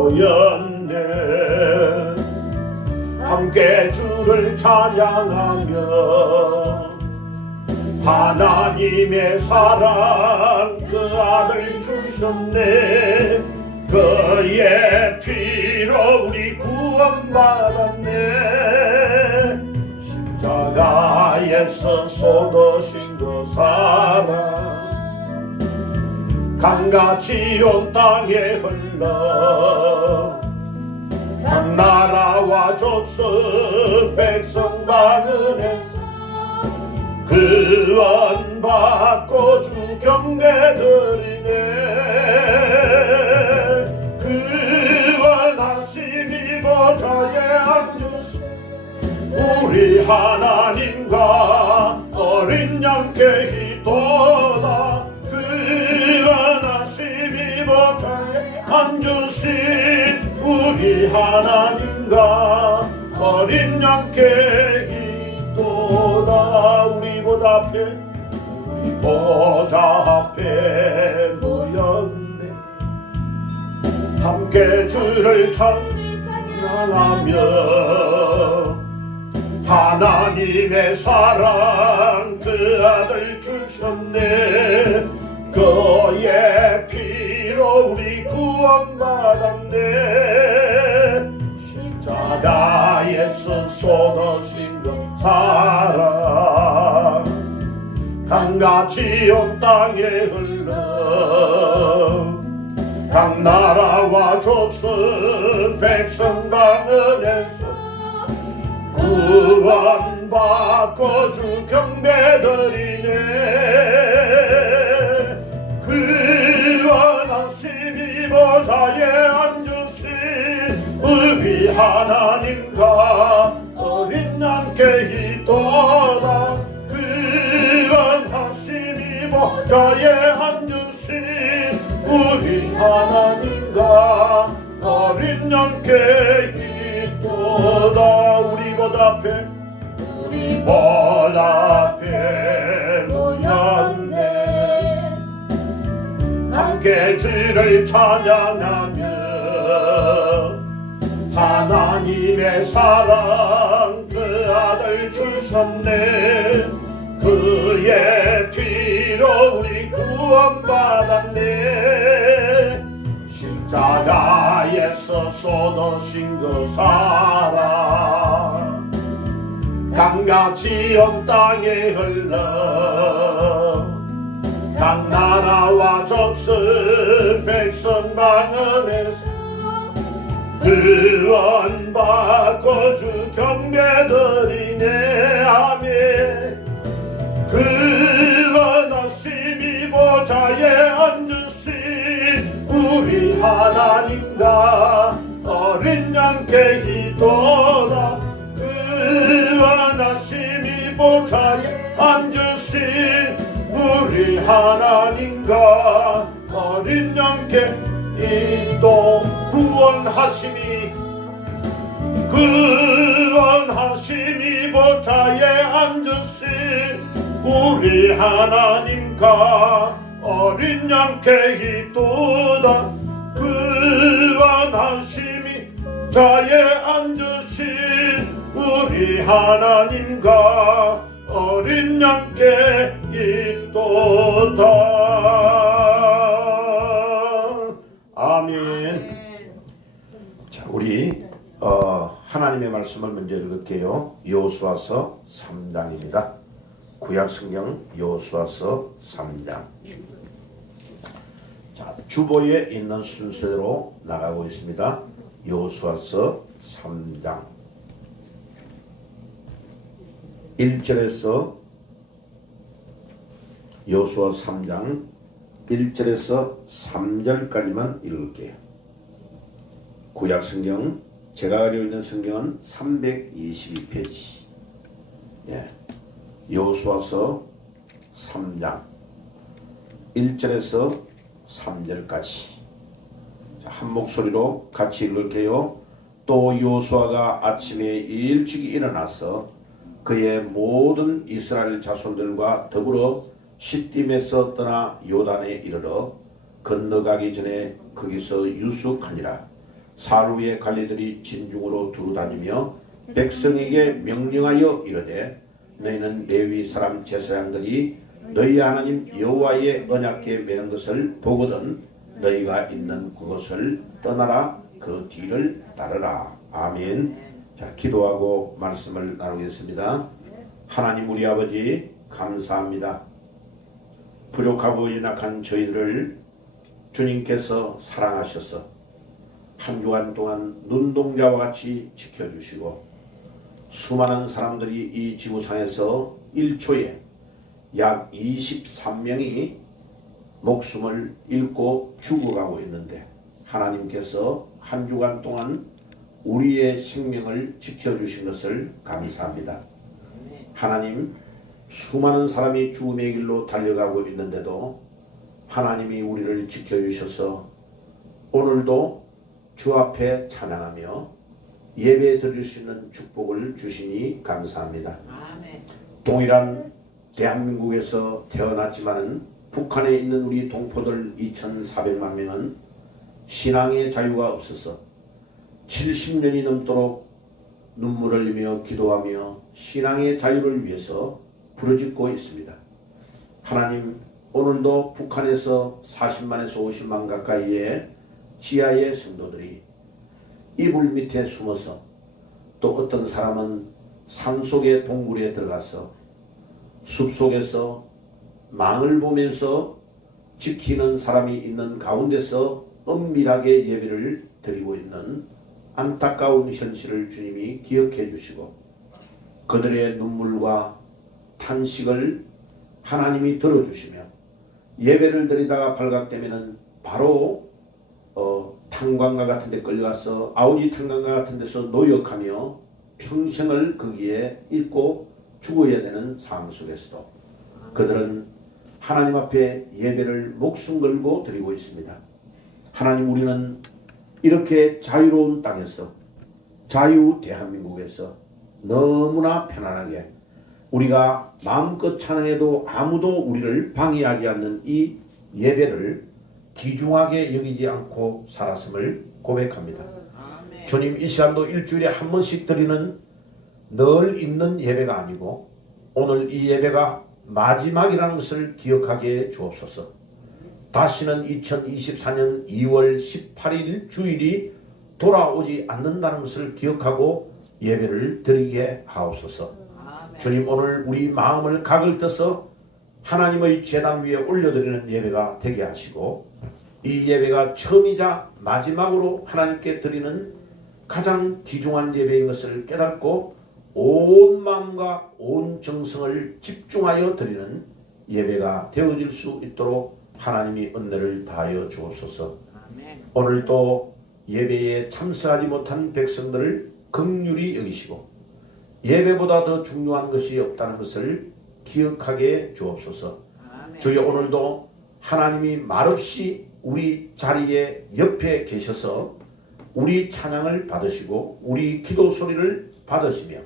모였네. 함께 주를 찬양하며 하나님의 사랑 그 아들 주셨네. 그의 피로 우리 구원받았네. 십자가에서 쏟으신 그 사랑 강같이 온 땅에 흘러 각 나라와 족속 백성 방언에서 구원받고 주 경배드리네. 구원하시니 보좌에 앉으신 우리 하나님과 어린 양께 기도다. 구원하시니 보좌에 앉으신 우리 하나님과 어린 양께 기도다. 우리 보좌 앞에 모였네. 함께 주를 찬양하며 하나님의 사랑 그 아들 주셨네. 그의 피로 우리 구원받았네. 십자가에서 쏟으신 그 사랑 강같이 온 땅에 흘러 각 나라와 족속 백성 방언에서 구원받고 주 경배드리네. 구원하시니 보좌에 앉으신 우리 하나님과 어린 양께 기도다. 구원하시니 보좌에 앉으신 우리 하나님과 어린 양께 기도다. 우리 보좌 앞에 모였네. 함께 주를 찬양하며 하나님의 사랑 그 아들 주셨네. 그의 피로 우리 구원받았네. 십자가에서 쏟으신 그 사랑 강같이 온 땅에 흘러 각 나라와 족속 백성 방언에서 구원받고 주 경배드리네. 아멘. 구원하시니 보좌에 앉으신 우리 하나님과 어린 양께 기도다. 구원하시니 보좌에 앉으신 우리 하나님과 어린 양께 기도. 구원하시니 보좌에 앉으신 우리 하나님과 어린 양께 기도다. 구원하시니 보좌에 앉으신 우리 하나님과 어린 양께 기도다. 아멘. 자, 우리 하나님의 말씀을 먼저 읽을게요. 여호수아서 3장입니다. 구약성경 여호수아서 3장. 자, 주보에 있는 순서대로 나가고 있습니다. 여호수아서 3장 1절에서 여호수아 3장 1절에서 3절까지만 읽을게요. 구약성경 제가 가지고 있는 성경은 322페이지. 여호수아서 3장 1절에서 3절까지 한 목소리로 같이 읽을게요. 또 여호수아가 아침에 일찍 일어나서 그의 모든 이스라엘 자손들과 더불어 시딤에서 떠나 요단에 이르러 건너가기 전에 거기서 유숙하니라. 사루의 관리들이 진중으로 두루다니며 백성에게 명령하여 이르되 너희는 레위 사람 제사장들이 너희 하나님 여호와의 언약궤 매는 것을 보거든 너희가 있는 그것을 떠나라 그 뒤를 따르라. 아멘. 자, 기도하고 말씀을 나누겠습니다. 하나님 우리 아버지 감사합니다. 부족하고 연약한 저희들을 주님께서 사랑하셔서 한 주간 동안 눈동자와 같이 지켜주시고 수많은 사람들이 이 지구상에서 1초에 약 23명이 목숨을 잃고 죽어가고 있는데 하나님께서 한 주간 동안 우리의 생명을 지켜주신 것을 감사합니다. 하나님, 수많은 사람이 죽음의 길로 달려가고 있는데도 하나님이 우리를 지켜주셔서 오늘도 주 앞에 찬양하며 예배 드릴 수 있는 축복을 주시니 감사합니다. 아멘. 동일한 대한민국에서 태어났지만은 북한에 있는 우리 동포들 2,400만 명은 신앙의 자유가 없어서 70년이 넘도록 눈물을 흘리며 기도하며 신앙의 자유를 위해서 부르짖고 있습니다. 하나님, 오늘도 북한에서 40만에서 50만 가까이의 지하의 성도들이 이불 밑에 숨어서 또 어떤 사람은 산속의 동굴에 들어가서 숲속에서 망을 보면서 지키는 사람이 있는 가운데서 은밀하게 예배를 드리고 있는 안타까운 현실을 주님이 기억해 주시고 그들의 눈물과 탄식을 하나님이 들어주시며 예배를 드리다가 발각되면은 바로 탄광가 같은 데 끌려가서 아우디 탄광가 같은 데서 노역하며 평생을 거기에 있고 죽어야 되는 상황 속에서도 그들은 하나님 앞에 예배를 목숨 걸고 드리고 있습니다. 하나님, 우리는 이렇게 자유로운 땅에서 자유 대한민국에서 너무나 편안하게 우리가 마음껏 찬양해도 아무도 우리를 방해하지 않는 이 예배를 귀중하게 여기지 않고 살았음을 고백합니다. 아멘. 주님, 이 시간도 일주일에 한 번씩 드리는 늘 있는 예배가 아니고 오늘 이 예배가 마지막이라는 것을 기억하게 주옵소서. 다시는 2024년 2월 18일 주일이 돌아오지 않는다는 것을 기억하고 예배를 드리게 하옵소서. 아멘. 주님, 오늘 우리 마음을 각을 떠서 하나님의 제단 위에 올려드리는 예배가 되게 하시고 이 예배가 처음이자 마지막으로 하나님께 드리는 가장 귀중한 예배인 것을 깨닫고 온 마음과 온 정성을 집중하여 드리는 예배가 되어질 수 있도록 하나님이 은혜를 다하여 주옵소서. 아멘. 오늘 또 예배에 참석하지 못한 백성들을 긍휼히 여기시고 예배보다 더 중요한 것이 없다는 것을 기억하게 주옵소서. 아멘. 주여, 오늘도 하나님이 말없이 우리 자리에 옆에 계셔서 우리 찬양을 받으시고 우리 기도 소리를 받으시며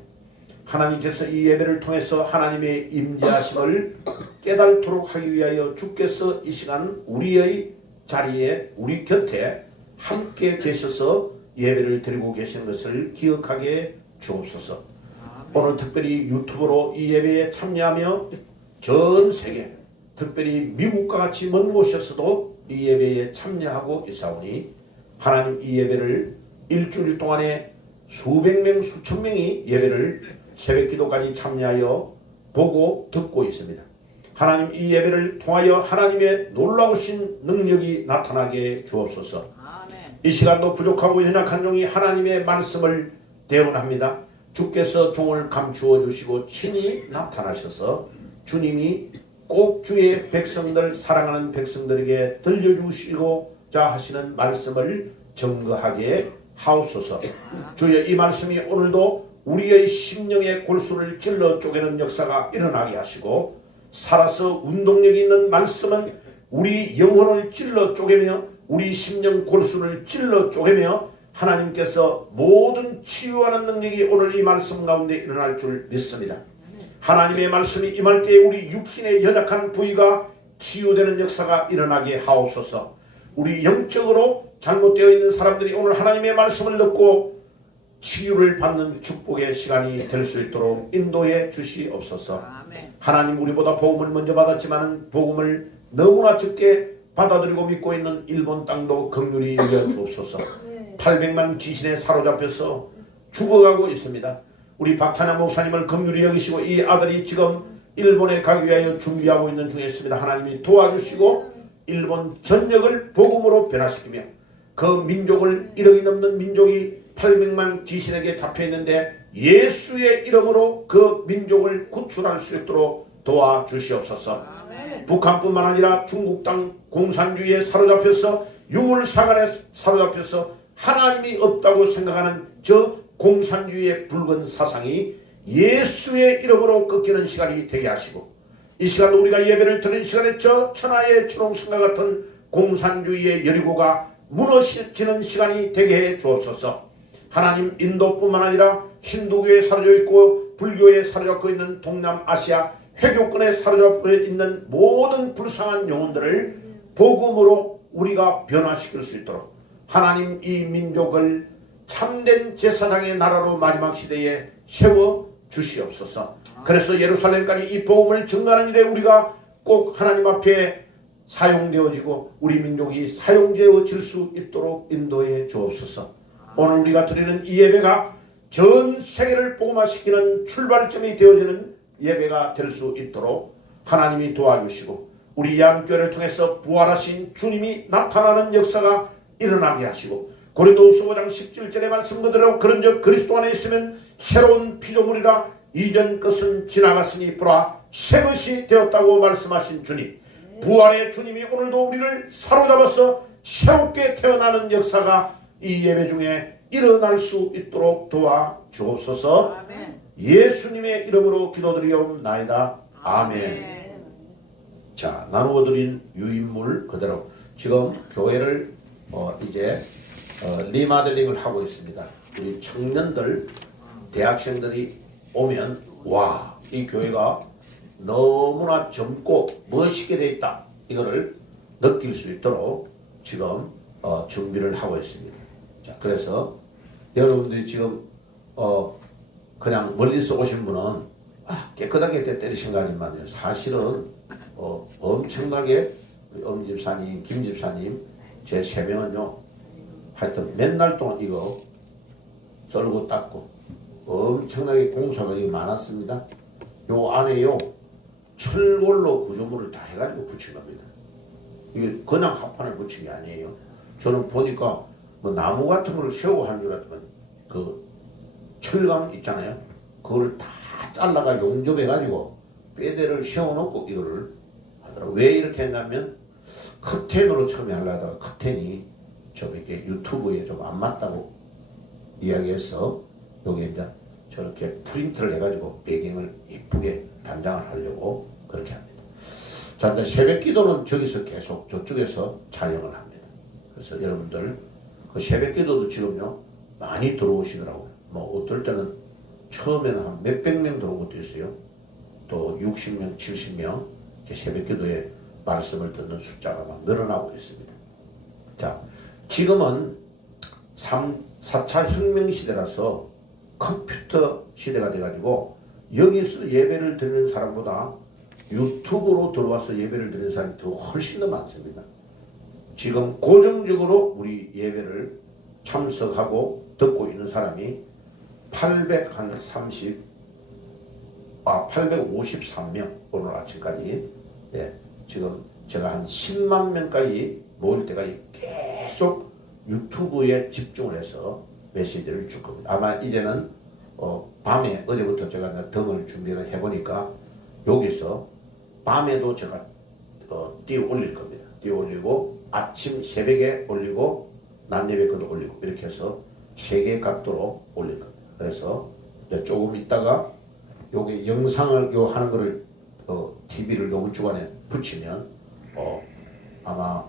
하나님께서 이 예배를 통해서 하나님의 임재하심을 깨달도록 하기 위하여 주께서 이 시간 우리의 자리에 우리 곁에 함께 계셔서 예배를 드리고 계시는 것을 기억하게 주옵소서. 오늘 특별히 유튜브로 이 예배에 참여하며 전 세계 특별히 미국과 같이 먼 곳에서도 이 예배에 참여하고 있사오니 하나님, 이 예배를 일주일 동안에 수백 명 수천 명이 예배를 새벽기도까지 참여하여 보고 듣고 있습니다. 하나님, 이 예배를 통하여 하나님의 놀라우신 능력이 나타나게 주옵소서. 아멘. 이 시간도 부족하고 연약한 종이 하나님의 말씀을 대언합니다. 주께서 종을 감추어 주시고 친히 나타나셔서 주님이 꼭 주의 백성들, 사랑하는 백성들에게 들려주시고자 하시는 말씀을 증거하게 하옵소서. 주여, 이 말씀이 오늘도 우리의 심령의 골수를 찔러 쪼개는 역사가 일어나게 하시고 살아서 운동력이 있는 말씀은 우리 영혼을 찔러 쪼개며 우리 심령 골수를 찔러 쪼개며 하나님께서 모든 치유하는 능력이 오늘 이 말씀 가운데 일어날 줄 믿습니다. 하나님의 말씀이 임할 때에 우리 육신의 연약한 부위가 치유되는 역사가 일어나게 하옵소서. 우리 영적으로 잘못되어 있는 사람들이 오늘 하나님의 말씀을 듣고 치유를 받는 축복의 시간이 될 수 있도록 인도해 주시옵소서. 하나님, 우리보다 복음을 먼저 받았지만 복음을 너무나 적게 받아들이고 믿고 있는 일본 땅도 긍휼히 여겨 주옵소서. 800만 귀신에 사로잡혀서 죽어가고 있습니다. 우리 박찬현 목사님을 긍휼히 여기시고 이 아들이 지금 일본에 가기 위하여 준비하고 있는 중에 있습니다. 하나님이 도와주시고 일본 전역을 복음으로 변화시키며 그 민족을 1억이 넘는 민족이 800만 귀신에게 잡혀있는데 예수의 이름으로 그 민족을 구출할 수 있도록 도와주시옵소서. 북한뿐만 아니라 중국 땅 공산주의에 사로잡혀서 유물사관에 사로잡혀서 하나님이 없다고 생각하는 저 공산주의의 붉은 사상이 예수의 이름으로 꺾이는 시간이 되게 하시고, 이 시간 우리가 예배를 드리는 시간에 저 천하의 초롱성과 같은 공산주의의 여리고가 무너지는 시간이 되게 해 주옵소서. 하나님, 인도뿐만 아니라 힌두교에 사로잡혀 있고 불교에 사로잡혀 있는 동남아시아 회교권에 사로잡혀 있는 모든 불쌍한 영혼들을 복음으로 우리가 변화시킬 수 있도록 하나님, 이 민족을 참된 제사장의 나라로 마지막 시대에 세워 주시옵소서. 그래서 예루살렘까지 이 복음을 증거하는 일에 우리가 꼭 하나님 앞에 사용되어지고 우리 민족이 사용되어질 수 있도록 인도해 주옵소서. 오늘 우리가 드리는 이 예배가 전 세계를 복음화시키는 출발점이 되어지는 예배가 될 수 있도록 하나님이 도와주시고 우리 양교회를 통해서 부활하신 주님이 나타나는 역사가 일어나게 하시고, 고린도후서 5장 17절의 말씀 그대로 그런즉 그리스도 안에 있으면 새로운 피조물이라 이전 것은 지나갔으니 보라 새 것이 되었다고 말씀하신 주님, 부활의 주님이 오늘도 우리를 사로잡아서 새롭게 태어나는 역사가 이 예배 중에 일어날 수 있도록 도와주옵소서. 예수님의 이름으로 기도드리옵나이다. 아멘. 자, 나누어드린 유인물 그대로 지금 교회를 이제 리마델링을 하고 있습니다. 우리 청년들, 대학생들이 오면 와, 이 교회가 너무나 젊고 멋있게 돼 있다, 이거를 느낄 수 있도록 지금 준비를 하고 있습니다. 자, 그래서 여러분들이 지금 그냥 멀리서 오신 분은 깨끗하게 때리신 거 아니만요. 사실은 엄청나게 엄 집사님, 김 집사님, 제 세 명은요, 하여튼 맨날 동안 이거 썰고 닦고 엄청나게 공사가 많았습니다. 요 안에요 철골로 구조물을 다 해가지고 붙인 겁니다. 이게 그냥 합판을 붙인 게 아니에요. 저는 보니까 뭐 나무 같은 걸 세우고 한 줄 알았더니 그 철강 있잖아요. 그걸 다 잘라가 용접해가지고 빼대를 세워놓고 이거를 하더라고요. 왜 이렇게 했냐면 커튼으로 처음에 하려다가 커튼이 좀 이렇게 유튜브에 좀 안 맞다고 이야기해서 여기 이제 저렇게 프린트를 해가지고 배경을 이쁘게 단장을 하려고 그렇게 합니다. 자, 이제 새벽 기도는 저기서 계속 저쪽에서 촬영을 합니다. 그래서 여러분들 그 새벽 기도도 지금요 많이 들어오시더라고요. 뭐 어떨 때는 처음에는 한 몇백 명 들어온 것도 있어요. 또 60명, 70명 새벽 기도에 말씀을 듣는 숫자가 막 늘어나고 있습니다. 자, 지금은 4차 혁명 시대라서 컴퓨터 시대가 돼가지고 여기서 예배를 드리는 사람보다 유튜브로 들어와서 예배를 드리는 사람이 더 훨씬 더 많습니다. 지금 고정적으로 우리 예배를 참석하고 듣고 있는 사람이 853명 오늘 아침까지. 네, 지금 제가 한 10만 명까지 모일 때까지 계속 유튜브에 집중을 해서 메시지를 줄 겁니다. 아마 이제는 밤에 어제부터 제가 등을 준비를 해보니까 여기서 밤에도 제가 띄워 올릴 겁니다. 띄워 올리고 아침 새벽에 올리고 낮 예배에도 올리고 이렇게 해서 3개 각도로 올릴 겁니다. 그래서 조금 있다가 요게 영상을 요 하는 거를 TV를 요 우측안에 붙이면 아마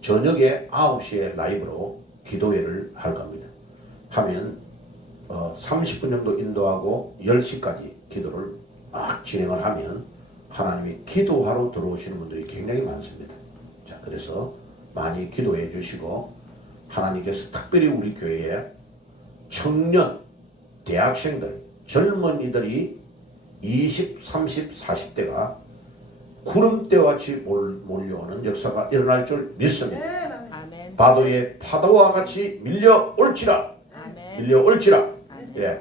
저녁에 9시에 라이브로 기도회를 할 겁니다. 하면 30분 정도 인도하고 10시까지 기도를 막 진행을 하면 하나님이 기도하러 들어오시는 분들이 굉장히 많습니다. 자, 그래서 많이 기도해 주시고 하나님께서 특별히 우리 교회에 청년, 대학생들, 젊은이들이 20, 30, 40대가 구름대와 같이 몰려오는 역사가 일어날 줄 믿습니다. 아멘. 파도의 파도와 같이 밀려올지라. 아멘. 밀려올지라. 아멘. 예.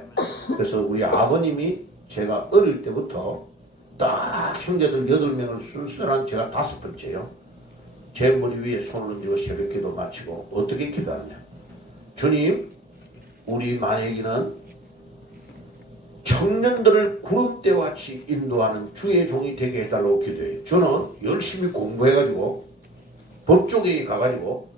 그래서 우리 아버님이 제가 어릴 때부터 딱 형제들 8명을 순순한 제가 5번째요. 제 머리 위에 손을 얹고 새벽기도 마치고 어떻게 기도하느냐. 주님, 우리 만약에는 청년들을 구름대와 같이 인도하는 주의 종이 되게 해달라고 기도해요. 저는 열심히 공부해가지고 법조계에 가가지고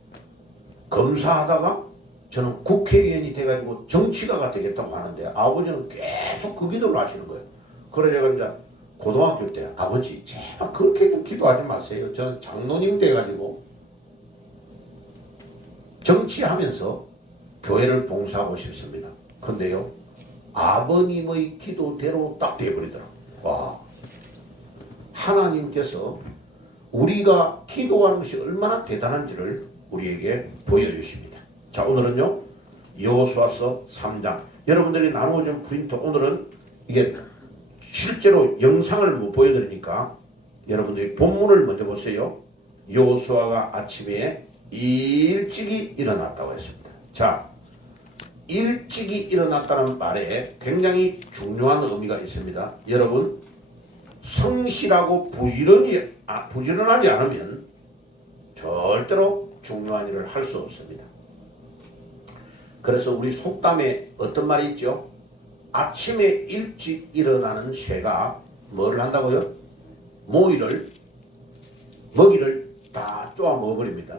검사하다가 저는 국회의원이 돼가지고 정치가가 되겠다고 하는데 아버지는 계속 그 기도를 하시는 거예요. 그래서 제가 이제 고등학교 때 아버지 제발 그렇게 좀 기도하지 마세요. 저는 장로님 돼가지고 정치하면서 교회를 봉사하고 싶습니다. 근데요, 아버님의 기도대로 딱 돼버리더라고요. 와, 하나님께서 우리가 기도하는 것이 얼마나 대단한지를 우리에게 보여주십니다. 자, 오늘은요, 여호수아서 3장. 여러분들이 나누어준 프린터, 오늘은 이게 실제로 영상을 못 보여드리니까 여러분들이 본문을 먼저 보세요. 여호수아가 아침에 일찍이 일어났다고 했습니다. 자, 일찍이 일어났다는 말에 굉장히 중요한 의미가 있습니다. 여러분, 성실하고 부지런하지 않으면 절대로 중요한 일을 할 수 없습니다. 그래서 우리 속담에 어떤 말이 있죠? 아침에 일찍 일어나는 새가 뭐를 한다고요? 먹이를 다 쪼아 먹어버립니다.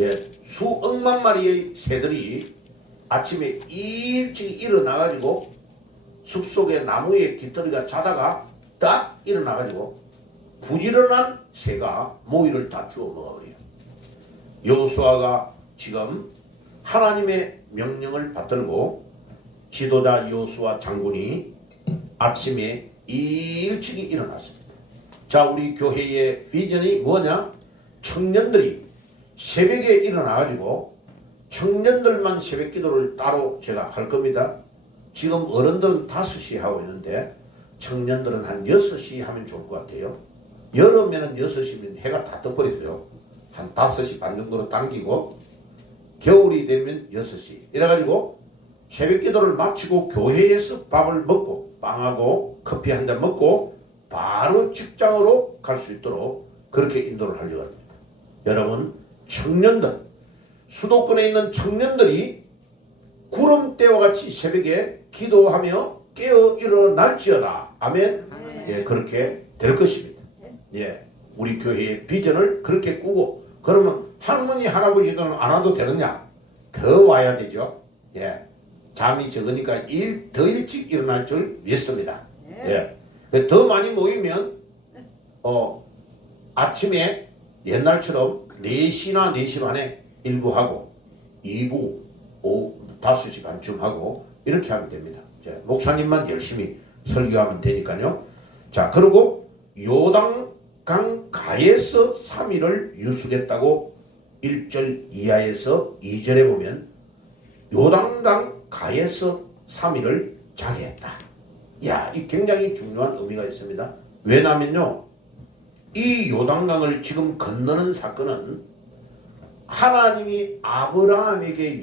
예, 수억만 마리의 새들이 아침에 일찍 일어나가지고 숲속에 나무에 깃털이가 자다가 딱 일어나가지고 부지런한 새가 모이를 다 주워 먹어버려요. 여호수아가 지금 하나님의 명령을 받들고 지도자 여호수아 장군이 아침에 일찍이 일어났습니다. 자, 우리 교회의 비전이 뭐냐? 청년들이 새벽에 일어나가지고 청년들만 새벽 기도를 따로 제가 할 겁니다. 지금 어른들은 5시 하고 있는데 청년들은 한 6시 하면 좋을 것 같아요. 여름에는 6시면 해가 다 떠버리죠. 한 5시 반 정도로 당기고 겨울이 되면 6시 이래가지고 새벽 기도를 마치고 교회에서 밥을 먹고 빵하고 커피 한 잔 먹고 바로 직장으로 갈 수 있도록 그렇게 인도를 하려고 합니다. 여러분, 청년들, 수도권에 있는 청년들이 구름대와 같이 새벽에 기도하며 깨어 일어날지어다. 아멘. 예, 그렇게 될 것입니다. 예, 우리 교회의 비전을 그렇게 꾸고, 그러면 할머니 할아버지들은 안 와도 되느냐? 더 와야 되죠. 예, 잠이 적으니까 더 일찍 일어날 줄 믿습니다. 예, 더 많이 모이면 아침에 옛날처럼 4시나 4시 반에 1부 하고 2부 5시 반쯤 하고 이렇게 하면 됩니다. 목사님만 열심히 설교하면 되니까요. 자, 그리고 요단강 가에서 3일을 유숙했다고 1절 이하에서 2절에 보면 요단강 가에서 3일을 자게 했다. 야, 이 굉장히 중요한 의미가 있습니다. 왜냐면요, 이 요단강을 지금 건너는 사건은 하나님이 아브라함에게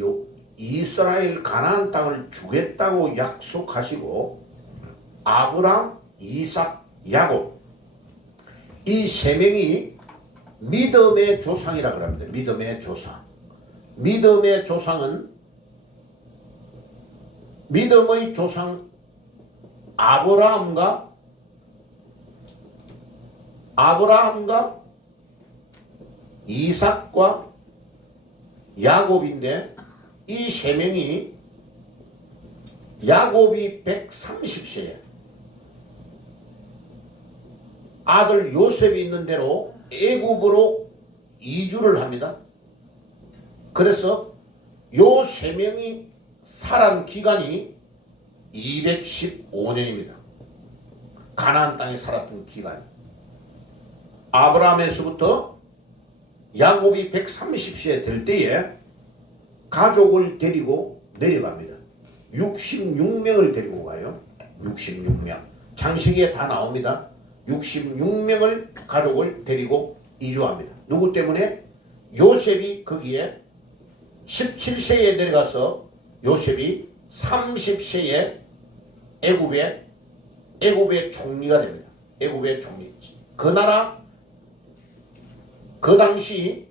이스라엘 가나안 땅을 주겠다고 약속하시고 아브라함, 이삭, 야곱 이 3명이 믿음의 조상이라 그럽니다. 믿음의 조상. 믿음의 조상은 믿음의 조상 아브라함과 이삭과 야곱인데 이 3명이 야곱이 130세에 아들 요셉이 있는 대로 애굽으로 이주를 합니다. 그래서 요 3명이 살한 기간이 215년입니다. 가나안 땅에 살았던 기간이. 아브라함에서부터 야곱이 130세에 될 때에 가족을 데리고 내려갑니다. 66명을 데리고 가요. 66명. 장식에 다 나옵니다. 66명을 가족을 데리고 이주합니다. 누구 때문에? 요셉이 거기에 17세에 내려가서 요셉이 30세에 애굽의 총리가 됩니다. 애굽의 총리. 그 나라 그 당시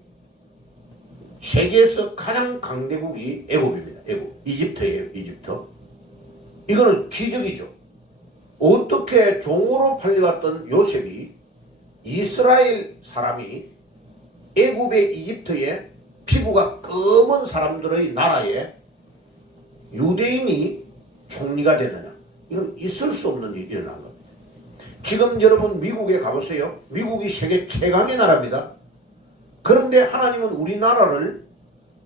세계에서 가장 강대국이 애굽입니다. 애굽. 이집트예요. 이집트. 이거는 기적이죠. 어떻게 종으로 팔려갔던 요셉이 이스라엘 사람이 애굽의 이집트의 피부가 검은 사람들의 나라에 유대인이 총리가 되느냐. 이건 있을 수 없는 일이 일어난 겁니다. 지금 여러분 미국에 가보세요. 미국이 세계 최강의 나라입니다. 그런데 하나님은 우리나라를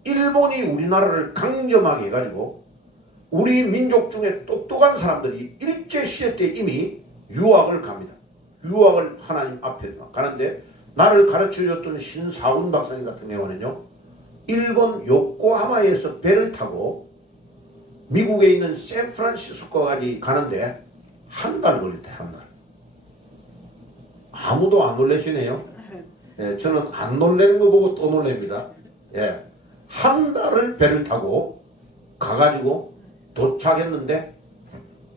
일본이 우리나라를 강점하게 해가지고 우리 민족 중에 똑똑한 사람들이 일제시대 때 이미 유학을 갑니다. 유학을 하나님 앞에 가는데 나를 가르쳐줬던 신사훈 박사님 같은 경우는요. 일본 요코하마에서 배를 타고 미국에 있는 샌프란시스코까지 가는데 한 달 걸렸대요. 한 달. 아무도 안 놀라시네요. 예, 저는 안 놀라는 거 보고 또 놀랍니다. 예, 한 달을 배를 타고 가가지고 도착했는데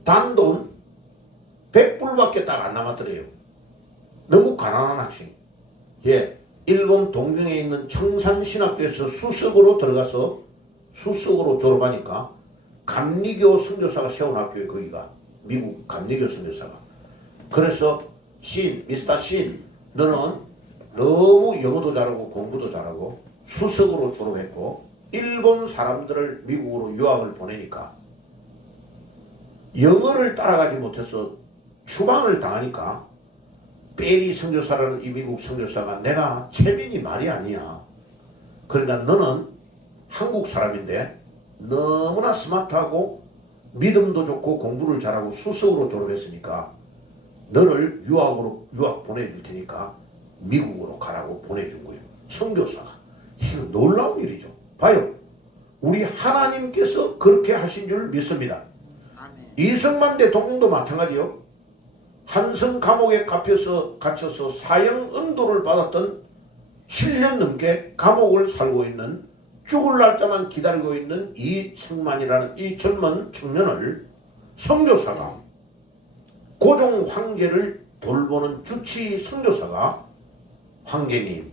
단돈 100불밖에 딱 안 남았더래요. 너무 가난한 학생. 예, 일본 동경에 있는 청산신학교에서 수석으로 들어가서 수석으로 졸업하니까 감리교 선교사가 세운 학교에 거기가 미국 감리교 선교사가. 그래서 미스터 신 너는 너무 영어도 잘하고 공부도 잘하고 수석으로 졸업했고 일본 사람들을 미국으로 유학을 보내니까 영어를 따라가지 못해서 추방을 당하니까 베리 선교사라는 이 미국 선교사가 내가 체면이 말이 아니야. 그러니까 너는 한국 사람인데 너무나 스마트하고 믿음도 좋고 공부를 잘하고 수석으로 졸업했으니까 너를 유학 보내줄 테니까 미국으로 가라고 보내준 거예요. 선교사가. 이거 놀라운 일이죠. 봐요. 우리 하나님께서 그렇게 하신 줄 믿습니다. 아멘. 이승만 대통령도 마찬가지요. 한성 감옥에 갇혀서 사형 언도를 받았던 7년 넘게 감옥을 살고 있는 죽을 날짜만 기다리고 있는 이승만이라는 이 젊은 청년을 선교사가 고종 황제를 돌보는 주치 선교사가 황제님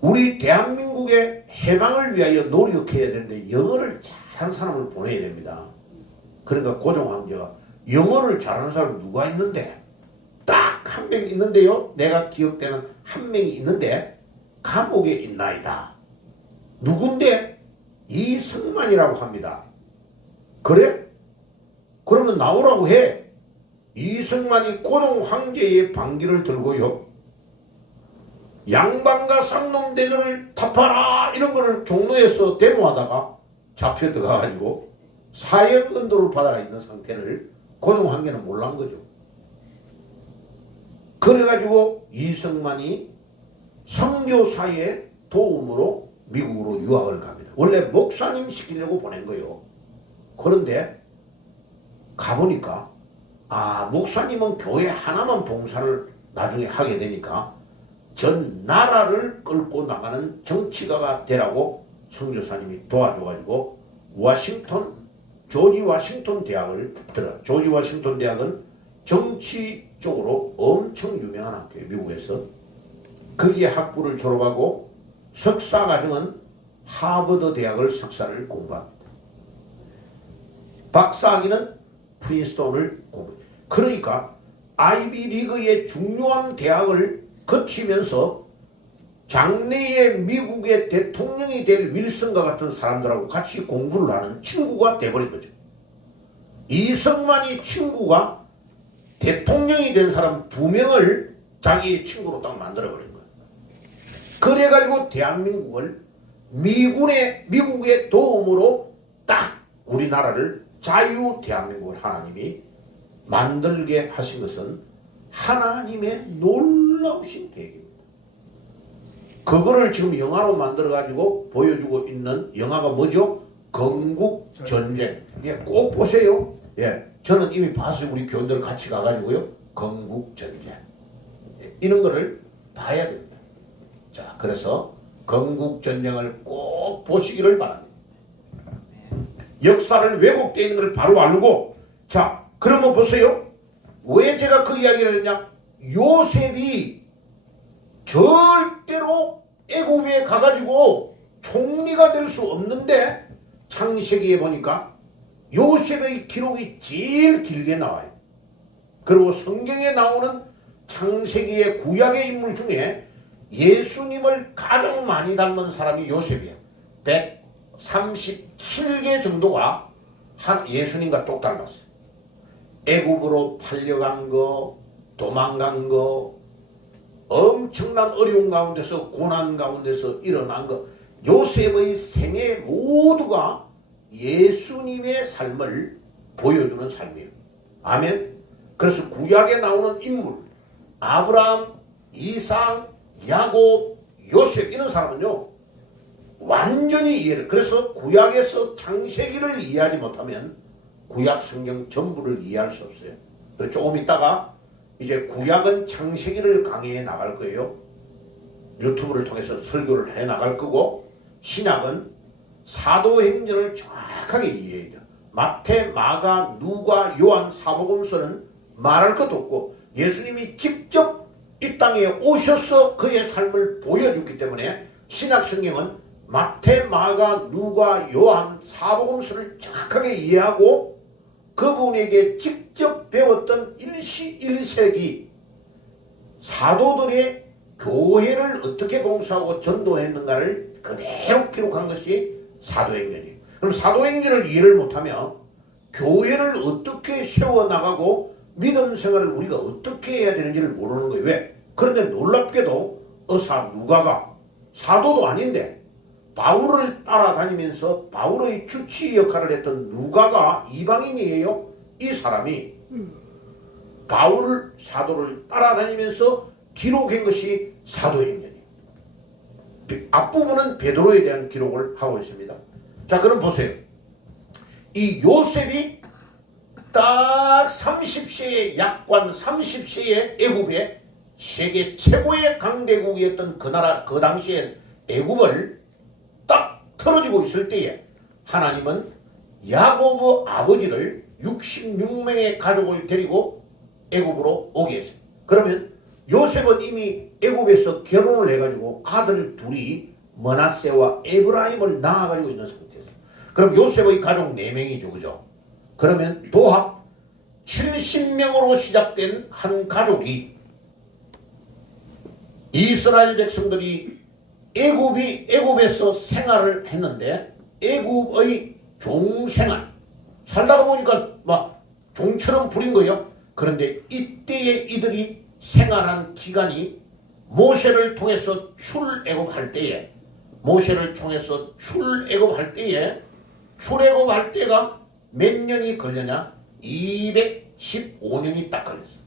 우리 대한민국의 해방을 위하여 노력해야 되는데 영어를 잘하는 사람을 보내야 됩니다. 그러니까 고종 황제가 영어를 잘하는 사람 누가 있는데 딱 한 명 있는데요. 내가 기억되는 한 명이 있는데 감옥에 있나이다. 누군데? 이승만이라고 합니다. 그래? 그러면 나오라고 해. 이승만이 고종 황제의 반기를 들고요. 양반과 쌍놈대들을 타파라 이런 거를 종로에서 데모하다가 잡혀 들어가가지고 사형 언도를 받아 있는 상태를 고종 황제는 몰란 거죠. 그래가지고 이승만이 선교사의 도움으로 미국으로 유학을 갑니다. 원래 목사님 시키려고 보낸 거예요. 그런데 가보니까 목사님은 교회 하나만 봉사를 나중에 하게 되니까 전 나라를 끌고 나가는 정치가가 되라고 선교사님이 도와줘가지고 조지 워싱턴 대학을 들어. 조지 워싱턴 대학은 정치 쪽으로 엄청 유명한 학교예요. 미국에서. 거기에 학부를 졸업하고 석사 과정은 하버드 대학을 석사를 공부합니다. 박사학위는 프린스턴을 공부합니다. 그러니까 아이비리그의 중요한 대학을 거치면서 장래의 미국의 대통령이 될 윌슨과 같은 사람들하고 같이 공부를 하는 친구가 돼버린 거죠. 이승만이 친구가 대통령이 된 사람 2명을 자기 친구로 딱 만들어버린 거예요. 그래가지고 대한민국을 미국의 도움으로 딱 우리나라를 자유 대한민국을 하나님이 만들게 하신 것은 하나님의 놀라우신 계획입니다. 그거를 지금 영화로 만들어가지고 보여주고 있는 영화가 뭐죠? 건국전쟁. 예, 꼭 보세요. 예, 저는 이미 봤어요. 우리 교인들 같이 가가지고요. 건국전쟁. 예, 이런 거를 봐야 됩니다. 자, 그래서 건국전쟁을 꼭 보시기를 바랍니다. 역사를 왜곡되어 있는 걸 바로 알고, 자, 그러면 보세요. 왜 제가 그 이야기를 했냐? 요셉이 절대로 애굽에 가가지고 총리가 될 수 없는데 창세기에 보니까 요셉의 기록이 제일 길게 나와요. 그리고 성경에 나오는 창세기의 구약의 인물 중에 예수님을 가장 많이 닮은 사람이 요셉이에요. 137개 정도가 예수님과 똑 닮았어요. 애굽으로 팔려간 거, 도망간 거, 엄청난 어려운 가운데서 고난 가운데서 일어난 것, 요셉의 생애 모두가 예수님의 삶을 보여주는 삶이에요. 아멘. 그래서 구약에 나오는 인물 아브라함, 이삭, 야곱, 요셉 이런 사람은요 완전히 이해를, 그래서 구약에서 창세기를 이해하지 못하면 구약 성경 전부를 이해할 수 없어요. 그래서 조금 있다가 이제 구약은 창세기를 강의해 나갈 거예요. 유튜브를 통해서 설교를 해 나갈 거고, 신약은 사도행전을 정확하게 이해해야 돼요. 마태, 마가, 누가, 요한, 사복음서는 말할 것도 없고 예수님이 직접 이 땅에 오셔서 그의 삶을 보여줬기 때문에 신약 성경은 마태, 마가, 누가, 요한, 사복음서를 정확하게 이해하고 그분에게 직접 배웠던 일시일세기 사도들의 교회를 어떻게 봉사하고 전도했는가를 그대로 기록한 것이 사도행전이에요. 그럼 사도행전을 이해를 못하면 교회를 어떻게 세워나가고 믿음 생활을 우리가 어떻게 해야 되는지를 모르는 거예요. 왜? 그런데 놀랍게도 의사 누가가 사도도 아닌데 바울을 따라다니면서 바울의 주치 역할을 했던 누가가 이방인이에요. 이 사람이 바울 사도를 따라다니면서 기록한 것이 사도행전이에요. 앞부분은 베드로에 대한 기록을 하고 있습니다. 자, 그럼 보세요. 이 요셉이 딱 30세의 약관 30세의 애굽의 세계 최고의 강대국이었던 그 나라, 그 당시에 애굽을 딱 틀어지고 있을 때에 하나님은 야곱 아버지를 66명의 가족을 데리고 애굽으로 오게 했어요. 그러면 요셉은 이미 애굽에서 결혼을 해가지고 아들 둘이 머나세와 에브라임을 낳아가지고 있는 상태였어요. 그럼 요셉의 가족 4명이죠. 그죠? 그러면 도합 70명으로 시작된 한 가족이 이스라엘 백성들이 애굽에서 생활을 했는데 애굽의 종생활 살다가 보니까 막 종처럼 부린 거예요. 그런데 이때에 이들이 생활한 기간이 모세를 통해서 출애굽할 때에 출애굽할 때가 몇 년이 걸렸냐? 215년이 딱 걸렸어요.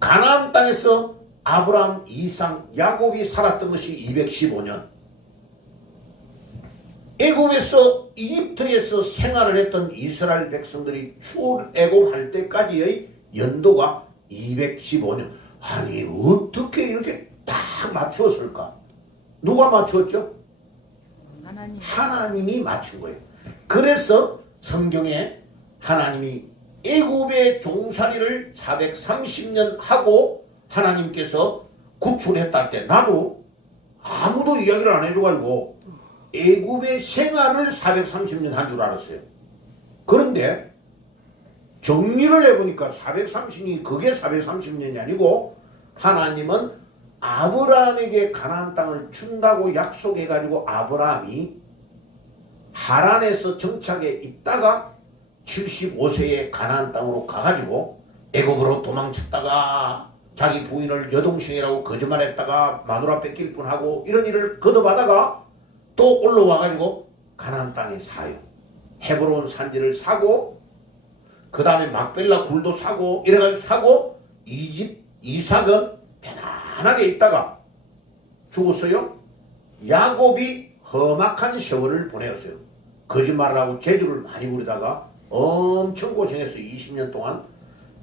가나안 땅에서 아브라함, 이삭, 야곱이 살았던 것이 215년. 애굽에서 이집트에서 생활을 했던 이스라엘 백성들이 출애굽할 때까지의 연도가 215년. 아니 어떻게 이렇게 딱 맞추었을까? 누가 맞추었죠? 하나님이 맞춘 거예요. 그래서 성경에 하나님이 애굽의 종살이를 430년 하고 하나님께서 구출했다 할 때 나도 아무도 이야기를 안 해줘가지고 애굽의 생활을 430년 한 줄 알았어요. 그런데 정리를 해보니까 430년이 그게 430년이 아니고 하나님은 아브라함에게 가나안 땅을 준다고 약속해가지고 아브라함이 하란에서 정착해 있다가 75세에 가나안 땅으로 가가지고 애굽으로 도망쳤다가 자기 부인을 여동생이라고 거짓말했다가 마누라 뺏길 뻔하고 이런 일을 거듭하다가 또 올라와가지고 가나안 땅에 사요. 헤브론 산지를 사고 그 다음에 막벨라 굴도 사고 이래가지고 사고 이삭은 편안하게 있다가 죽었어요? 야곱이 험악한 세월을 보내었어요. 거짓말을 하고 재주를 많이 부리다가 엄청 고생했어요. 20년 동안.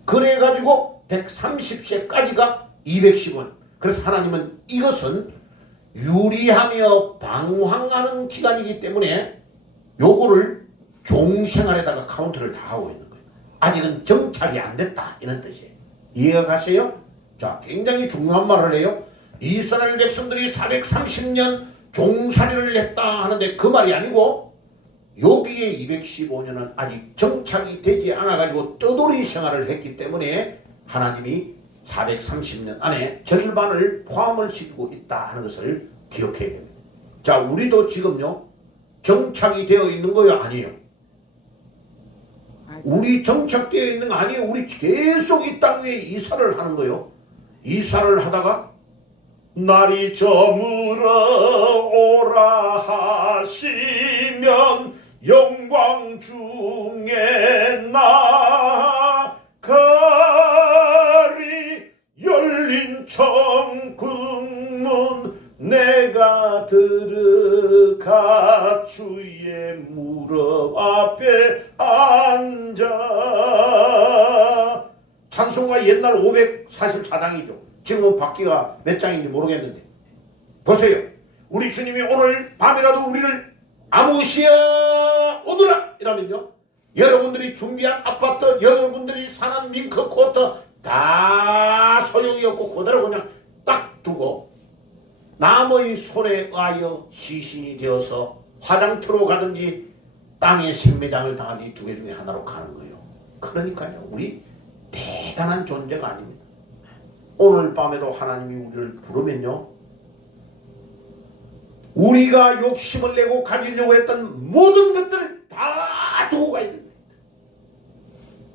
그래가지고 130세까지가 210원. 그래서 하나님은 이것은 유리하며 방황하는 기간이기 때문에 요거를 종생활에다가 카운트를 다 하고 있는 거예요. 아직은 정착이 안 됐다 이런 뜻이에요. 이해가 가세요? 자, 굉장히 중요한 말을 해요. 이스라엘 백성들이 430년 종살이를 했다 하는데 그 말이 아니고 여기에 215년은 아직 정착이 되지 않아가지고 떠돌이 생활을 했기 때문에 하나님이 430년 안에 절반을 포함을 시키고 있다 하는 것을 기억해야 됩니다. 자, 우리도 지금요 정착이 되어 있는 거요? 아니에요? 우리 정착되어 있는 거 아니에요? 우리 계속 이 땅 위에 이사를 하는 거요. 이사를 하다가 날이 저물어 오라 하시면 영광 중에 나가리 열린 천국문 내가 들어가 주의 무릎 앞에 앉아. 찬송가 옛날 544장이죠. 지금은 바퀴가 몇 장인지 모르겠는데 보세요. 우리 주님이 오늘 밤이라도 우리를 아무시야 오너라 이러면요, 여러분들이 준비한 아파트, 여러분들이 사는 밍크코트 다 소용이 없고 그대로 그냥 딱 두고 남의 손에 의하여 시신이 되어서 화장터로 가든지 땅에 생매장을 당한 이 두 개 중에 하나로 가는 거예요. 그러니까요, 우리 대단한 존재가 아닙니다. 오늘 밤에도 하나님이 우리를 부르면요, 우리가 욕심을 내고 가지려고 했던 모든 것들을 다 두고 가야 됩니다.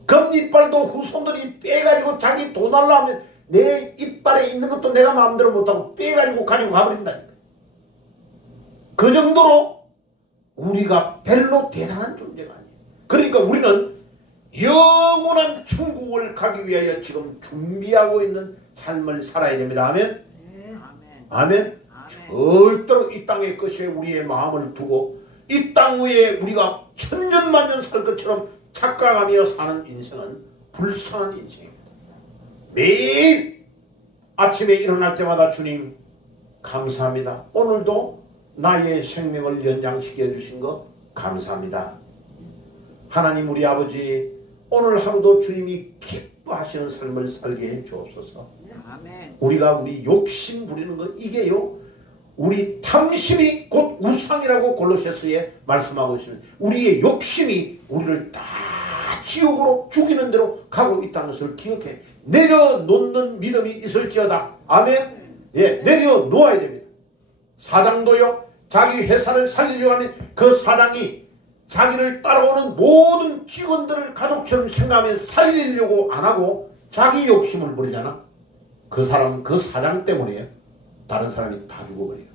금이빨도 후손들이 빼가지고 자기 돈 하려면 내 이빨에 있는 것도 내가 마음대로 못하고 빼가지고 가지고 가버린다니까. 그 정도로 우리가 별로 대단한 존재가 아니에요. 그러니까 우리는 영원한 천국을 가기 위하여 지금 준비하고 있는 삶을 살아야 됩니다. 아멘? 아멘? 절대로 이 땅의 것에 우리의 마음을 두고 이 땅 위에 우리가 천년만년 살 것처럼 착각하며 사는 인생은 불쌍한 인생입니다. 매일 아침에 일어날 때마다 주님 감사합니다. 오늘도 나의 생명을 연장시켜 주신 거 감사합니다. 하나님 우리 아버지, 오늘 하루도 주님이 기뻐하시는 삶을 살게 해 주옵소서. 우리가 우리 욕심 부리는 거 이게요, 우리 탐심이 곧 우상이라고 골로새서에 말씀하고 있습니다. 우리의 욕심이 우리를 다 지옥으로 죽이는 대로 가고 있다는 것을 기억해 내려놓는 믿음이 있을지어다. 아멘. 예, 내려놓아야 됩니다. 사장도요, 자기 회사를 살리려고 하면 그 사장이 자기를 따라오는 모든 직원들을 가족처럼 생각하면 살리려고 안 하고 자기 욕심을 부리잖아. 그 사람은 그 사장 때문에 다른 사람이 다 죽어버려요.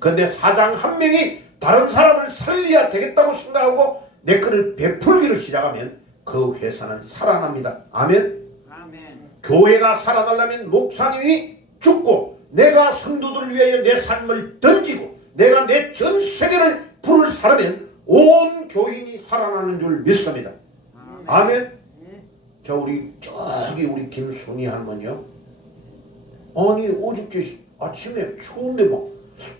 그런데 사장 한 명이 다른 사람을 살려야 되겠다고 생각하고 내 것을 베풀기를 시작하면 그 회사는 살아납니다. 아멘. 아멘. 교회가 살아나려면 목사님이 죽고 내가 성도들을 위하여 내 삶을 던지고 내가 내 전 세계를 불을 살으면 온 교인이 살아나는 줄 믿습니다. 아멘. 자, 저기 우리 김순희 할머니요, 아니 어저께 아침에 추운데 막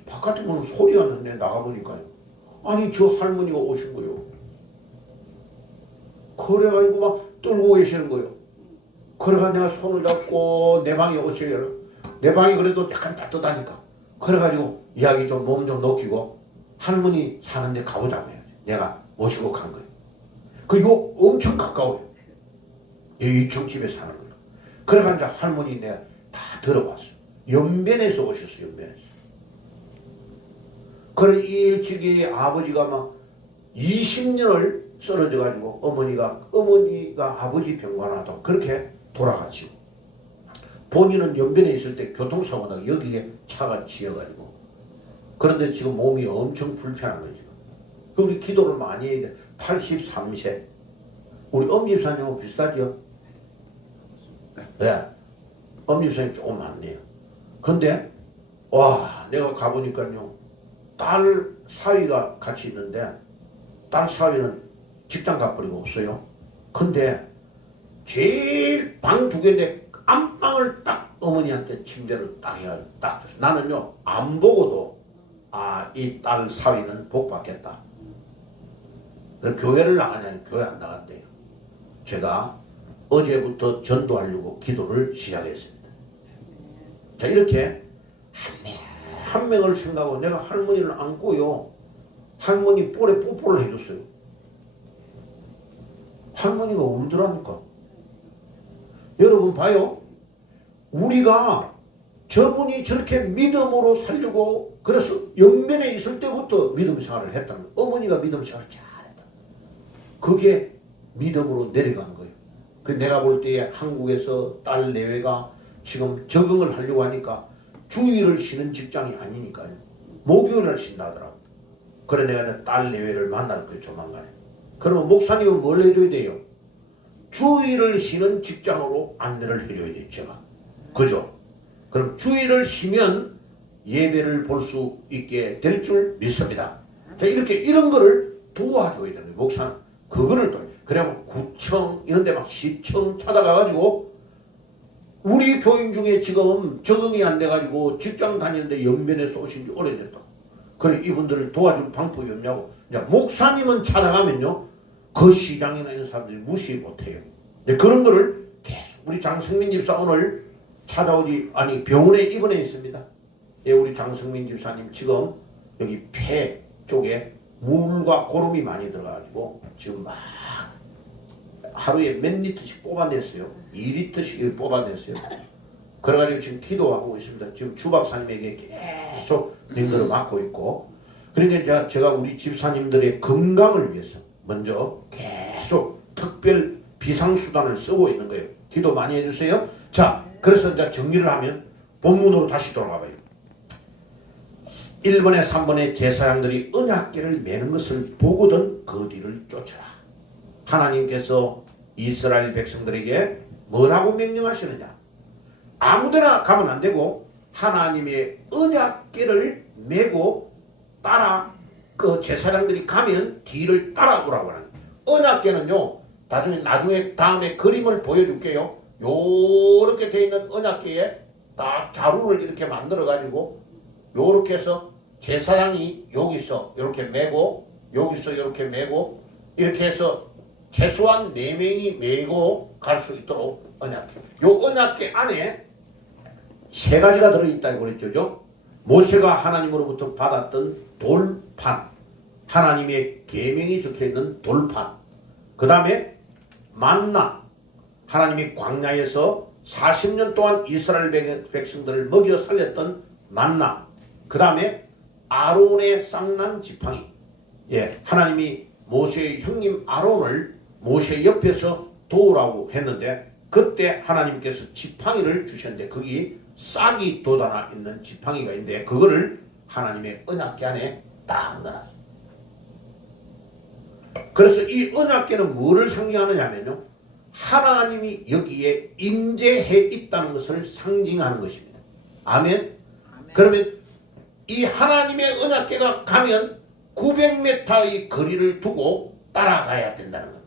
바깥에 보면 소리가 났네. 나가보니까요, 아니 저 할머니가 오신 거요. 그래가지고 막 떨고 계시는 거요. 그래가 내가 손을 잡고 내 방에 오세요. 내 방이 그래도 약간 따뜻하니까 그래가지고 이야기 좀 몸 좀 녹이고 할머니 사는데 가보자고 해야지. 내가 모시고 간 거예요. 그리고 엄청 가까워요. 이 정집에 사는 거예요. 그래가 이제 할머니 내가 다 들어봤어. 연변에서 오셨어요. 연변에서. 그래 일찍이 아버지가 막 20년을 쓰러져가지고 어머니가 아버지 병관하다 그렇게 돌아가시고, 본인은 연변에 있을 때 교통사고 나고 여기에 차가 지어가지고, 그런데 지금 몸이 엄청 불편한 거죠. 우리 기도를 많이 해야 돼. 83세. 우리 엄집사님하고 비슷하죠? 네. 엄집사님 조금 많네요. 근데 와, 내가 가보니까요, 딸 사위가 같이 있는데 딸 사위는 직장 가버리고 없어요. 근데 제일 방 2개인데 안방을 딱 어머니한테 침대를 딱 해가지고 딱 줬어요. 나는요 안 보고도 이 딸 사위는 복 받겠다. 교회를 나가냐? 교회 안 나간대요. 제가 어제부터 전도하려고 기도를 시작했습니다. 자, 이렇게 한 명을 생각하고 내가 할머니를 안고요, 할머니 볼에 뽀뽀를 해줬어요. 할머니가 울더라니까. 여러분 봐요. 우리가 저분이 저렇게 믿음으로 살려고, 그래서 옆면에 있을 때부터 믿음 생활을 했다는 거예요. 어머니가 믿음 생활을 잘했다. 그게 믿음으로 내려간 거예요. 그 내가 볼 때에 한국에서 딸 내외가 지금 적응을 하려고 하니까 주일을 쉬는 직장이 아니니까요. 목요일을 쉰다 하더라고. 그래 내가 딸 내외를 만날 거예요, 조만간에. 그러면 목사님은 뭘 해줘야 돼요? 주일을 쉬는 직장으로 안내를 해줘야 돼요, 제가. 그죠? 그럼 주일을 쉬면 예배를 볼 수 있게 될 줄 믿습니다. 자, 이렇게 이런 거를 도와줘야 되는 거예요, 목사는. 그거를 또. 그러면 구청 이런 데 막 시청 찾아가가지고 우리 교인 중에 지금 적응이 안 돼가지고 직장 다니는데 연변에서 오신 지 오래됐다. 그래 이분들을 도와줄 방법이 없냐고. 이제 목사님은 찾아가면요 그 시장이나 있는 사람들이 무시 못해요. 그런 거를 계속 우리 장성민 집사 오늘 찾아오지, 병원에 입원해 있습니다. 예, 우리 장성민 집사님 지금 여기 폐 쪽에 물과 고름이 많이 들어가가지고 지금 막 하루에 몇 리터씩 뽑아냈어요. 2리터씩 뽑아냈어요. 그래가지고 지금 기도하고 있습니다. 지금 주 박사님에게 계속 님들을 맡고 있고, 그러니까 제가 우리 집사님들의 건강을 위해서 먼저 계속 특별 비상수단을 쓰고 있는 거예요. 기도 많이 해주세요. 자, 그래서 이제 정리를 하면 본문으로 다시 돌아가 봐요. 1번에 3번에 제사장들이 언약궤를 매는 것을 보거든 그 뒤를 쫓으라. 하나님께서 이스라엘 백성들에게 뭐라고 명령하시느냐? 아무데나 가면 안 되고 하나님의 언약궤를 메고 따라, 그 제사장들이 가면 뒤를 따라오라고 하는 거예요. 언약궤는요, 나중에 다음에 그림을 보여줄게요. 요렇게 돼 있는 언약궤에 딱 자루를 이렇게 만들어 가지고 요렇게 해서 제사장이 여기서 이렇게 메고 여기서 이렇게 메고 이렇게 해서 최소한 4명이 메고 갈 수 있도록 언약궤. 요 언약궤 안에 3가지가 들어있다고 그랬죠. 모세가 하나님으로부터 받았던 돌판, 하나님의 계명이 적혀있는 돌판, 그 다음에 만나, 하나님이 광야에서 40년 동안 이스라엘 백성들을 먹여 살렸던 만나, 그 다음에 아론의 쌍난 지팡이. 예, 하나님이 모세의 형님 아론을 모세 옆에서 도우라고 했는데 그때 하나님께서 지팡이를 주셨는데 거기 싹이 돋아나 있는 지팡이가 있는데 그거를 하나님의 언약궤 안에 딱 넣어놨어요. 그래서 이 언약궤는 뭐를 상징하느냐면요, 하나님이 여기에 임재해 있다는 것을 상징하는 것입니다. 아멘. 그러면 이 하나님의 언약궤가 가면 900m의 거리를 두고 따라가야 된다는 겁니다.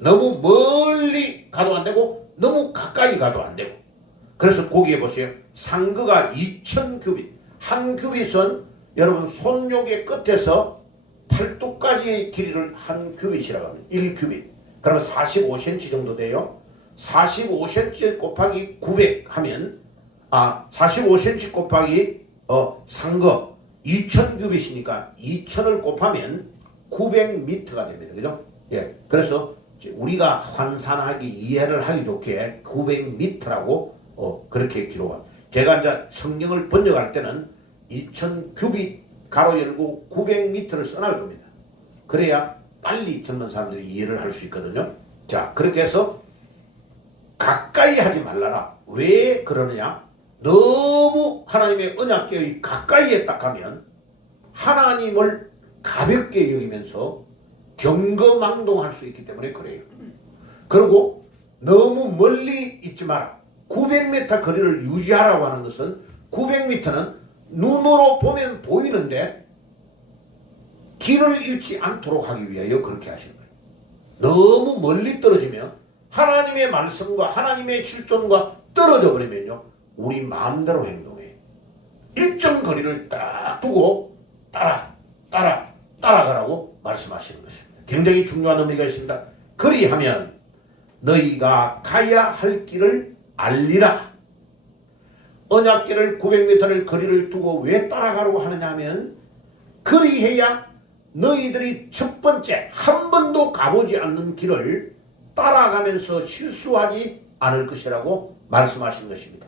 너무 멀리 가도 안 되고 너무 가까이 가도 안 되고. 그래서 거기에 보세요. 상거가 2000규빗. 한 규빗은 여러분 손목의 끝에서 팔뚝까지의 길이를 한 규빗이라고 합니다. 1규빗. 그러면 45cm 정도 돼요. 45cm 곱하기 900 하면 45cm 곱하기 상거 2000규빗이니까 2000을 곱하면 900m가 됩니다. 그죠? 예. 그래서 우리가 환산하기, 이해를 하기 좋게 900m라고 그렇게 기록합니다. 제가 이제 성경을 번역할 때는 2000규빗 가로 열고 900m를 써놓을 겁니다. 그래야 빨리 젊은 사람들이 이해를 할 수 있거든요. 자, 그렇게 해서 가까이 하지 말라라. 왜 그러느냐? 너무 하나님의 언약궤의 가까이에 딱 가면 하나님을 가볍게 여기면서 경거망동할 수 있기 때문에 그래요. 그리고 너무 멀리 있지 마라. 900m 거리를 유지하라고 하는 것은 900m는 눈으로 보면 보이는데 길을 잃지 않도록 하기 위하여 그렇게 하신 거예요. 너무 멀리 떨어지면 하나님의 말씀과 하나님의 실존과 떨어져 버리면요, 우리 마음대로 행동해요. 일정 거리를 딱 두고 따라가라고 말씀하시는 것입니다. 굉장히 중요한 의미가 있습니다. 그리하면 너희가 가야 할 길을 알리라. 언약궤를 900m를 거리를 두고 왜 따라가라고 하느냐 하면, 그리해야 너희들이 첫 번째 한 번도 가보지 않는 길을 따라가면서 실수하지 않을 것이라고 말씀하신 것입니다.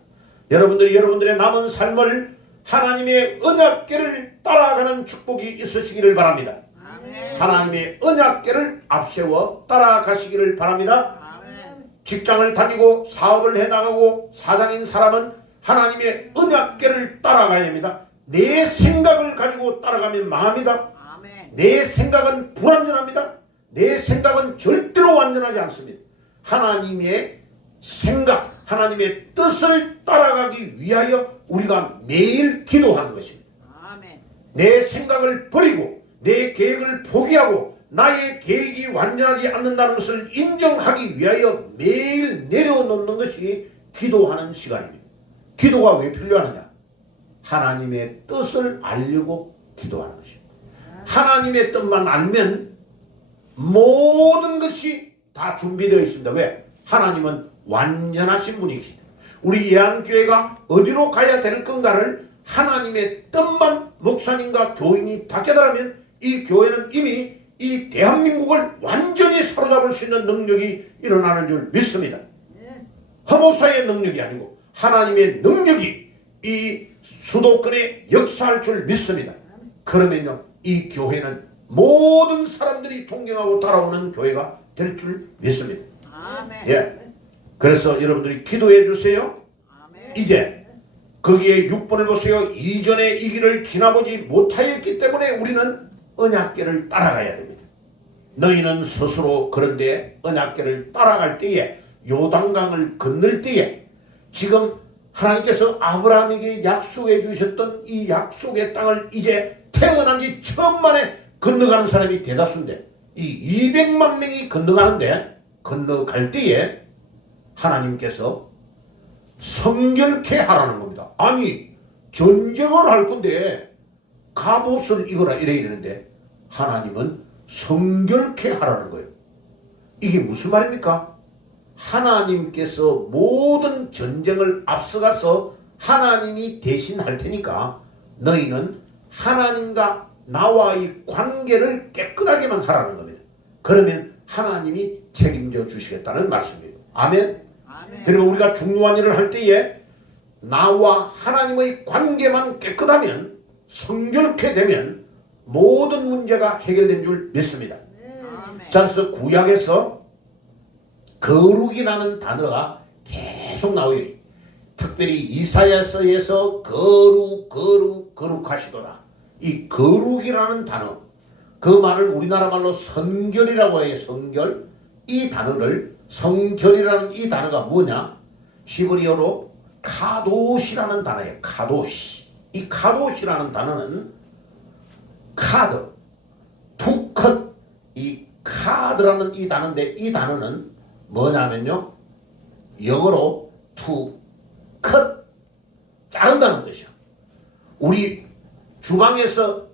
여러분들이 여러분들의 남은 삶을 하나님의 언약궤를 따라가는 축복이 있으시기를 바랍니다. 아멘. 하나님의 언약궤를 앞세워 따라가시기를 바랍니다. 아멘. 직장을 다니고 사업을 해나가고 사장인 사람은 하나님의 언약궤를 따라가야 합니다. 내 생각을 가지고 따라가면 망합니다. 아멘. 내 생각은 불완전합니다. 내 생각은 절대로 완전하지 않습니다. 하나님의 생각, 하나님의 뜻을 따라가기 위하여 우리가 매일 기도하는 것입니다. 아멘. 내 생각을 버리고 내 계획을 포기하고 나의 계획이 완전하지 않는다는 것을 인정하기 위하여 매일 내려놓는 것이 기도하는 시간입니다. 기도가 왜 필요하느냐? 하나님의 뜻을 알려고 기도하는 것입니다. 하나님의 뜻만 알면 모든 것이 다 준비되어 있습니다. 왜? 하나님은 완전하신 분이시다. 우리 예안교회가 어디로 가야 될 건가를 하나님의 뜻만 목사님과 교인이 다 깨달으면 이 교회는 이미 이 대한민국을 완전히 사로잡을 수 있는 능력이 일어나는 줄 믿습니다. 허무사의 능력이 아니고 하나님의 능력이 이 수도권에 역사할 줄 믿습니다. 그러면요, 이 교회는 모든 사람들이 존경하고 따라오는 교회가 될 줄 믿습니다. 아멘. 예. 그래서 여러분들이 기도해 주세요. 아멘. 이제 거기에 6번을 보세요. 이전에 이 길을 지나보지 못하였기 때문에 우리는 언약궤를 따라가야 됩니다. 너희는 스스로 그런데 언약궤를 따라갈 때에 요단강을 건널 때에 지금 하나님께서 아브라함에게 약속해 주셨던 이 약속의 땅을 이제 태어난 지 처음 만에 건너가는 사람이 대다수인데, 이 200만 명이 건너갈 때에 하나님께서 성결케 하라는 겁니다. 아니, 전쟁을 할 건데 갑옷을 입어라 이러는데 하나님은 성결케 하라는 거예요. 이게 무슨 말입니까? 하나님께서 모든 전쟁을 앞서가서 하나님이 대신할 테니까 너희는 하나님과 나와의 관계를 깨끗하게만 하라는 겁니다. 그러면 하나님이 책임져 주시겠다는 말씀입니다. 아멘. 아멘. 그리고 우리가 중요한 일을 할 때에 나와 하나님의 관계만 깨끗하면, 성결케 되면 모든 문제가 해결된 줄 믿습니다. 아멘. 자, 그래서 구약에서 거룩이라는 단어가 계속 나와요. 특별히 이사야서에서 거룩하시도다. 이 거룩이라는 단어, 그 말을 우리나라 말로 성결이라고 해요. 성결. 이 단어를, 성결이라는 이 단어가 뭐냐? 히브리어로 카도시라는 단어예요. 카도시. 이 카도시라는 단어는 카드, 투컷, 이 카드라는 이 단어인데, 이 단어는 뭐냐면요, 영어로 투컷, 자른다는 뜻이야. 우리 주방에서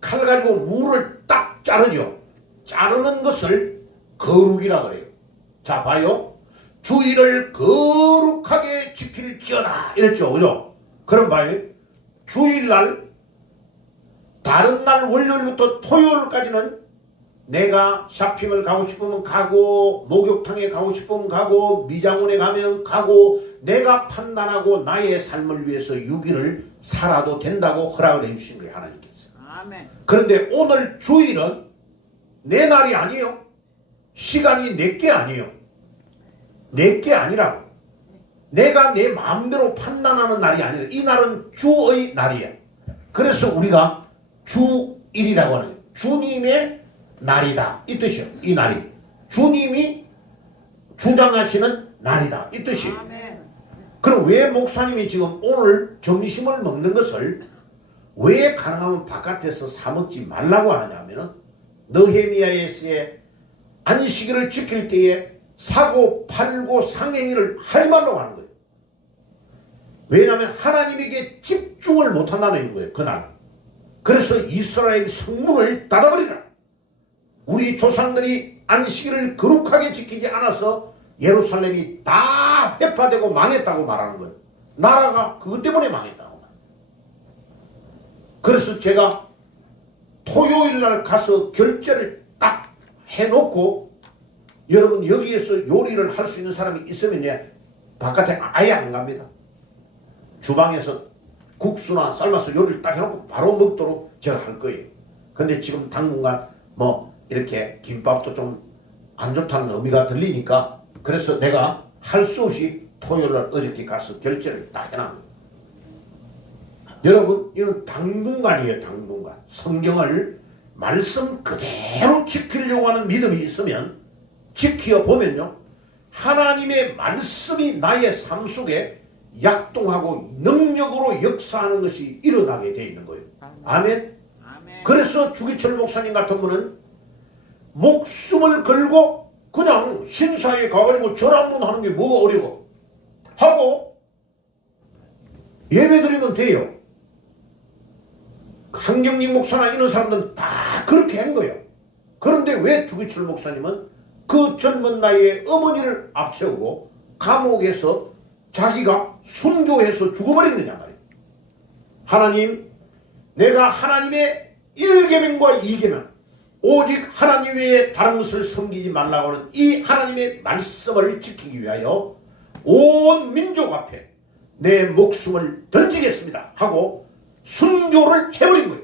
칼 가지고 물을 딱 자르죠. 자르는 것을 거룩이라 그래요. 자, 봐요. 주일을 거룩하게 지킬지어다 이랬죠. 그죠? 그럼 봐요. 주일날, 다른 날 월요일부터 토요일까지는 내가 쇼핑을 가고 싶으면 가고, 목욕탕에 가고 싶으면 가고, 미장원에 가면 가고, 내가 판단하고 나의 삶을 위해서 6일을 살아도 된다고 허락을 해주신 거예요. 하나님께서. 아멘. 그런데 오늘 주일은 내 날이 아니에요. 시간이 내게 아니에요. 내게 아니라고. 내가 내 마음대로 판단하는 날이 아니라 이 날은 주의 날이에요. 그래서 우리가 주일이라고 하는 거예요. 주님의 날이다 이 뜻이요. 이 날이 주님이 주장하시는 날이다 이 뜻이에요. 그럼 왜 목사님이 지금 오늘 점심을 먹는 것을 왜 가능하면 바깥에서 사 먹지 말라고 하느냐 하면은 느헤미야에서의 안식일을 지킬 때에 사고 팔고 상행위를 하지 말라고 하는 거예요. 왜냐하면 하나님에게 집중을 못한다는 거예요. 그날. 그래서 이스라엘 성문을 닫아버리라. 우리 조상들이 안식일을 거룩하게 지키지 않아서 예루살렘이 다 회파되고 망했다고 말하는 거예요. 나라가 그것 때문에 망했다고. 그래서 제가 토요일 날 가서 결제를 딱 해놓고 여러분 여기에서 요리를 할 수 있는 사람이 있으면 바깥에 아예 안 갑니다. 주방에서 국수나 삶아서 요리를 딱 해놓고 바로 먹도록 제가 할 거예요. 근데 지금 당분간 이렇게 김밥도 좀 안 좋다는 의미가 들리니까 그래서 내가 할 수 없이 토요일날 어저께 가서 결제를 딱 해놨는 거예요. 여러분 이건 당분간이에요. 당분간. 성경을 말씀 그대로 지키려고 하는 믿음이 있으면 지켜보면요 하나님의 말씀이 나의 삶 속에 약동하고 능력으로 역사하는 것이 일어나게 되어 있는 거예요. 아멘. 그래서 주기철 목사님 같은 분은 목숨을 걸고 그냥 신사에 가가지고 절 한 번 하는 게 뭐가 어려워 하고 예배드리면 돼요. 한경림 목사나 이런 사람들은 다 그렇게 한 거예요. 그런데 왜 주기철 목사님은 그 젊은 나이에 어머니를 앞세우고 감옥에서 자기가 순교해서 죽어버렸느냐 말이에요. 하나님, 내가 하나님의 1계명과 2계명 오직 하나님 외에 다른 것을 섬기지 말라고 하는 이 하나님의 말씀을 지키기 위하여 온 민족 앞에 내 목숨을 던지겠습니다 하고 순교를 해버린 거예요.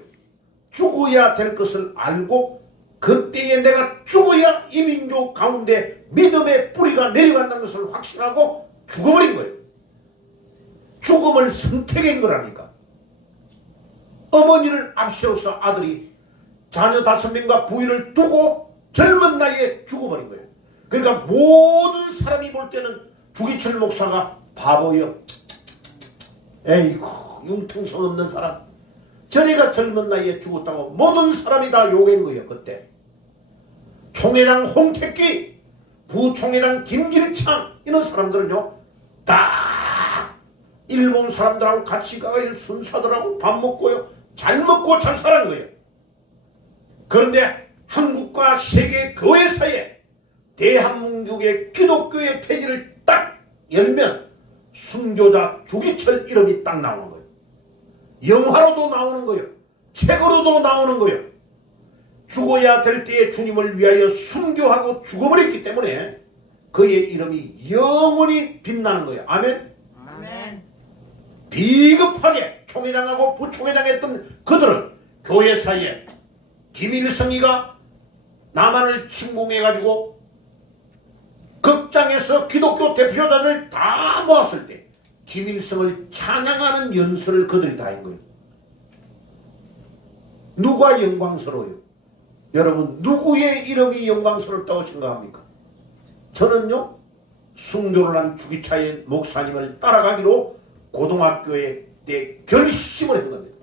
죽어야 될 것을 알고 그때에 내가 죽어야 이 민족 가운데 믿음의 뿌리가 내려간다는 것을 확신하고 죽어버린 거예요. 죽음을 선택한 거라니까. 어머니를 앞세워서 아들이 자녀 5명과 부인을 두고 젊은 나이에 죽어버린 거예요. 그러니까 모든 사람이 볼 때는 주기철 목사가 바보여. 에이구 융통성 없는 사람. 저리가 젊은 나이에 죽었다고 모든 사람이 다 욕한 거예요. 그때. 총회장 홍택기, 부총회장 김길창 이런 사람들은요 다 일본 사람들하고 같이 가서 순사들하고 밥 먹고요 잘 먹고 잘 사는 거예요. 그런데 한국과 세계 교회사에 대한민국의 기독교의 페이지를 딱 열면 순교자 주기철 이름이 딱 나오는 거예요. 영화로도 나오는 거예요. 책으로도 나오는 거예요. 죽어야 될 때에 주님을 위하여 순교하고 죽어버렸기 때문에 그의 이름이 영원히 빛나는 거예요. 아멘. 아멘. 비겁하게 총회장하고 부총회장 했던 그들은 교회 사이에 김일성이가 남한을 침공해가지고 극장에서 기독교 대표자들 다 모았을 때 김일성을 찬양하는 연설을 그들이 다 한 거예요. 누가 영광스러워요? 여러분 누구의 이름이 영광스럽다고 생각합니까? 저는요 순교를 한 주기차의 목사님을 따라가기로 고등학교에 때 결심을 한 겁니다.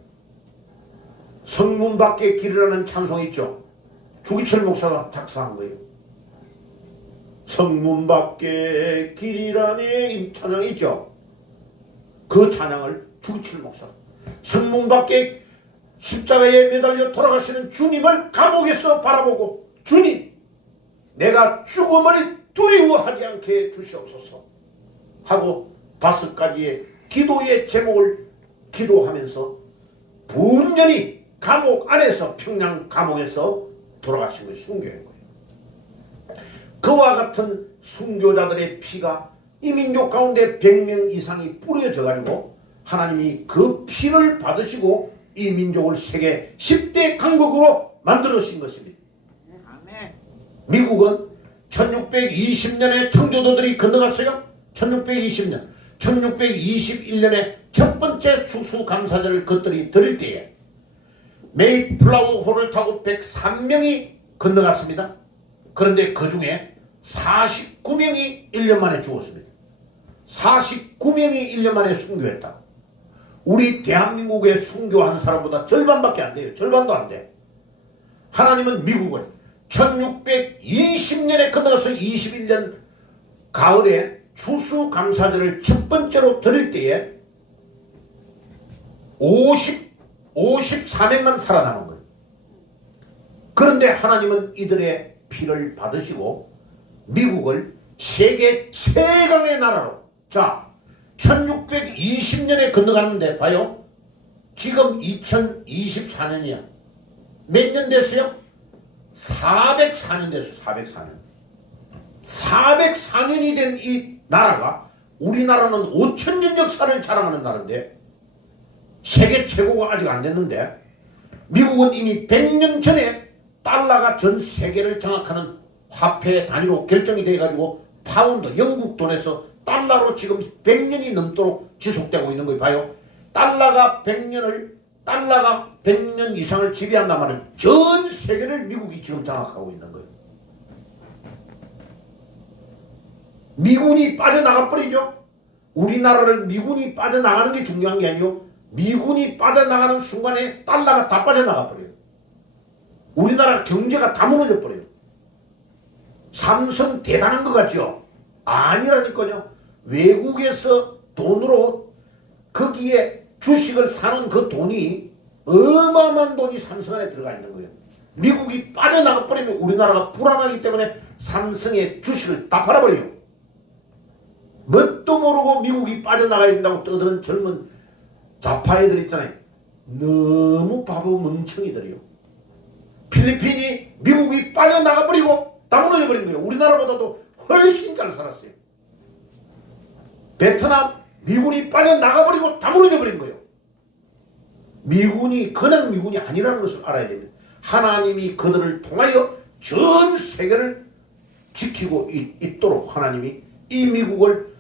성문 밖의 길이라는 찬송이 있죠. 주기철 목사가 작사한 거예요. 성문 밖의 길이라는 찬양이 있죠. 그 찬양을 주기철 목사가 성문 밖에 십자가에 매달려 돌아가시는 주님을 감옥에서 바라보고 주님 내가 죽음을 두려워하지 않게 해주시옵소서 하고 5가지의 기도의 제목을 기도하면서 분연히 감옥 안에서 평양 감옥에서 돌아가신 것이 순교인 거예요. 그와 같은 순교자들의 피가 이 민족 가운데 100명 이상이 뿌려져 가지고 하나님이 그 피를 받으시고 이 민족을 세계 10대 강국으로 만들어신 것입니다. 미국은 1620년에 청교도들이 건너갔어요. 1620년 1621년에 첫 번째 수수감사절을 그들이 드릴 때에 메이플라워 호를 타고 103명이 건너갔습니다. 그런데 그 중에 49명이 1년 만에 죽었습니다. 49명이 1년 만에 순교했다. 우리 대한민국에 순교한 사람보다 절반밖에 안 돼요. 절반도 안 돼. 하나님은 미국을 1620년에 끝나서 21년 가을에 추수감사절을 첫 번째로 드릴 때에 54명만 살아남은 거예요. 그런데 하나님은 이들의 피를 받으시고 미국을 세계 최강의 나라로, 자 1620년에 건너갔는데 봐요. 지금 2024년이야. 몇 년 됐어요? 404년 됐어. 404년. 404년이 된 이 나라가, 우리나라는 5000년 역사를 자랑하는 나라인데 세계 최고가 아직 안 됐는데 미국은 이미 100년 전에 달러가 전 세계를 장악하는 화폐 단위로 결정이 돼가지고 파운드, 영국 돈에서 달러로 지금 100년이 넘도록 지속되고 있는 거예요. 봐요. 달러가 100년 이상을 지배한다면 전 세계를 미국이 지금 장악하고 있는 거예요. 미군이 빠져나가 버리죠. 우리나라를 미군이 빠져나가는 게 중요한 게 아니고 미군이 빠져나가는 순간에 달러가 다 빠져나가 버려요. 우리나라 경제가 다 무너져 버려요. 삼성 대단한 것 같죠? 아니라니까요. 외국에서 돈으로 거기에 주식을 사는 그 돈이 어마어마한 돈이 삼성 안에 들어가 있는 거예요. 미국이 빠져나가 버리면 우리나라가 불안하기 때문에 삼성의 주식을 다 팔아버려요. 뭣도 모르고 미국이 빠져나가야 된다고 떠드는 젊은 좌파 애들 있잖아요. 너무 바보 멍청이들이요. 필리핀이 미국이 빠져나가 버리고 다 무너져 버린 거예요. 우리나라보다도 훨씬 잘 살았어요. 베트남 미군이 빠져나가 버리고 다 무너져 버린 거예요. 미군이 그냥 미군이 아니라는 것을 알아야 됩니다. 하나님이 그들을 통하여 전 세계를 지키고 있도록 하나님이 이 미국을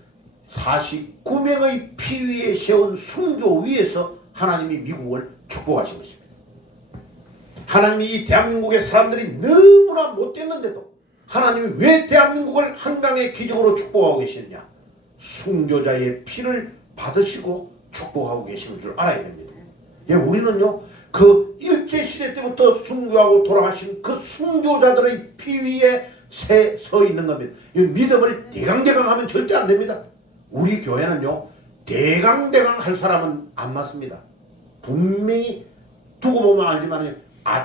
49명의 피 위에 세운 순교 위에서 하나님이 미국을 축복하신 것입니다. 하나님이 이 대한민국의 사람들이 너무나 못됐는데도 하나님이 왜 대한민국을 한강의 기적으로 축복하고 계시느냐? 순교자의 피를 받으시고 축복하고 계시는 줄 알아야 됩니다. 예, 우리는요 그 일제시대 때부터 순교하고 돌아가신 그 순교자들의 피 위에 서 있는 겁니다. 이 믿음을 대강대강 하면 절대 안 됩니다. 우리 교회는요 대강대강 할 사람은 안 맞습니다. 분명히 두고 보면 알지만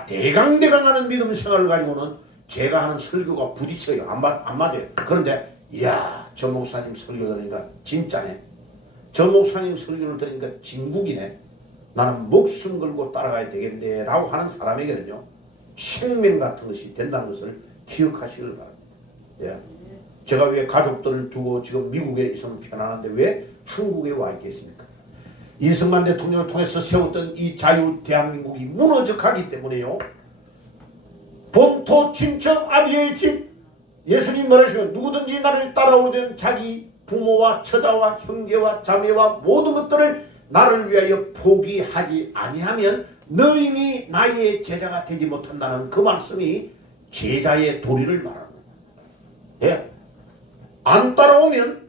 대강대강 하는 믿음 생활을 가지고는 제가 하는 설교가 부딪혀요. 안 맞아요. 그런데 이야 저 목사님 설교 들으니까 진짜네. 저 목사님 설교를 들으니까 진국이네. 나는 목숨 걸고 따라가야 되겠네 라고 하는 사람에게는요 생명 같은 것이 된다는 것을 기억하시길 바랍니다. 예. 제가 왜 가족들을 두고 지금 미국에 있으면 편안한데 왜 한국에 와 있겠습니까? 이승만 대통령을 통해서 세웠던 이 자유 대한민국이 무너져 가기 때문에요. 본토 친척 아비의 집, 예수님 말하시면 누구든지 나를 따라오든 자기 부모와 처자와 형제와 자매와 모든 것들을 나를 위하여 포기하지 아니하면 너희는 나의 제자가 되지 못한다는 그 말씀이 제자의 도리를 말하는 거예요. 예. 안 따라오면,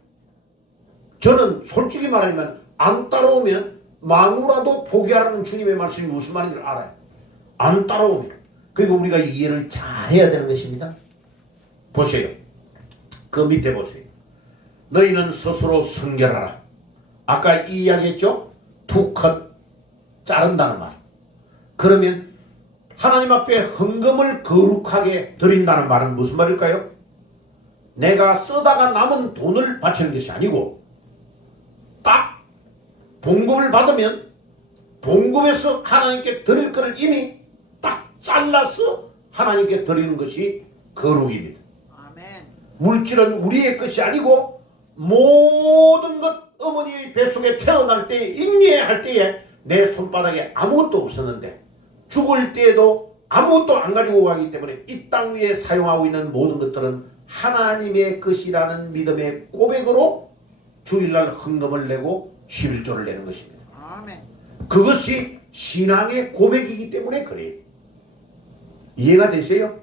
저는 솔직히 말하면 안 따라오면 마누라도 포기하라는 주님의 말씀이 무슨 말인지 알아요. 안 따라오면. 그리고 우리가 이해를 잘 해야 되는 것입니다. 보세요. 그 밑에 보세요. 너희는 스스로 성결하라. 아까 이 이야기했죠? 투컷 자른다는 말. 그러면 하나님 앞에 헌금을 거룩하게 드린다는 말은 무슨 말일까요? 내가 쓰다가 남은 돈을 바치는 것이 아니고 딱 봉급을 받으면 봉급에서 하나님께 드릴 것을 이미 딱 잘라서 하나님께 드리는 것이 거룩입니다. 아멘. 물질은 우리의 것이 아니고 모든 것 어머니의 뱃속에 태어날 때 임예할 때에 내 손바닥에 아무것도 없었는데 죽을 때에도 아무것도 안 가지고 가기 때문에 이 땅 위에 사용하고 있는 모든 것들은 하나님의 것이라는 믿음의 고백으로 주일날 헌금을 내고 11조를 내는 것입니다. 아멘. 그것이 신앙의 고백이기 때문에 그래요. 이해가 되세요?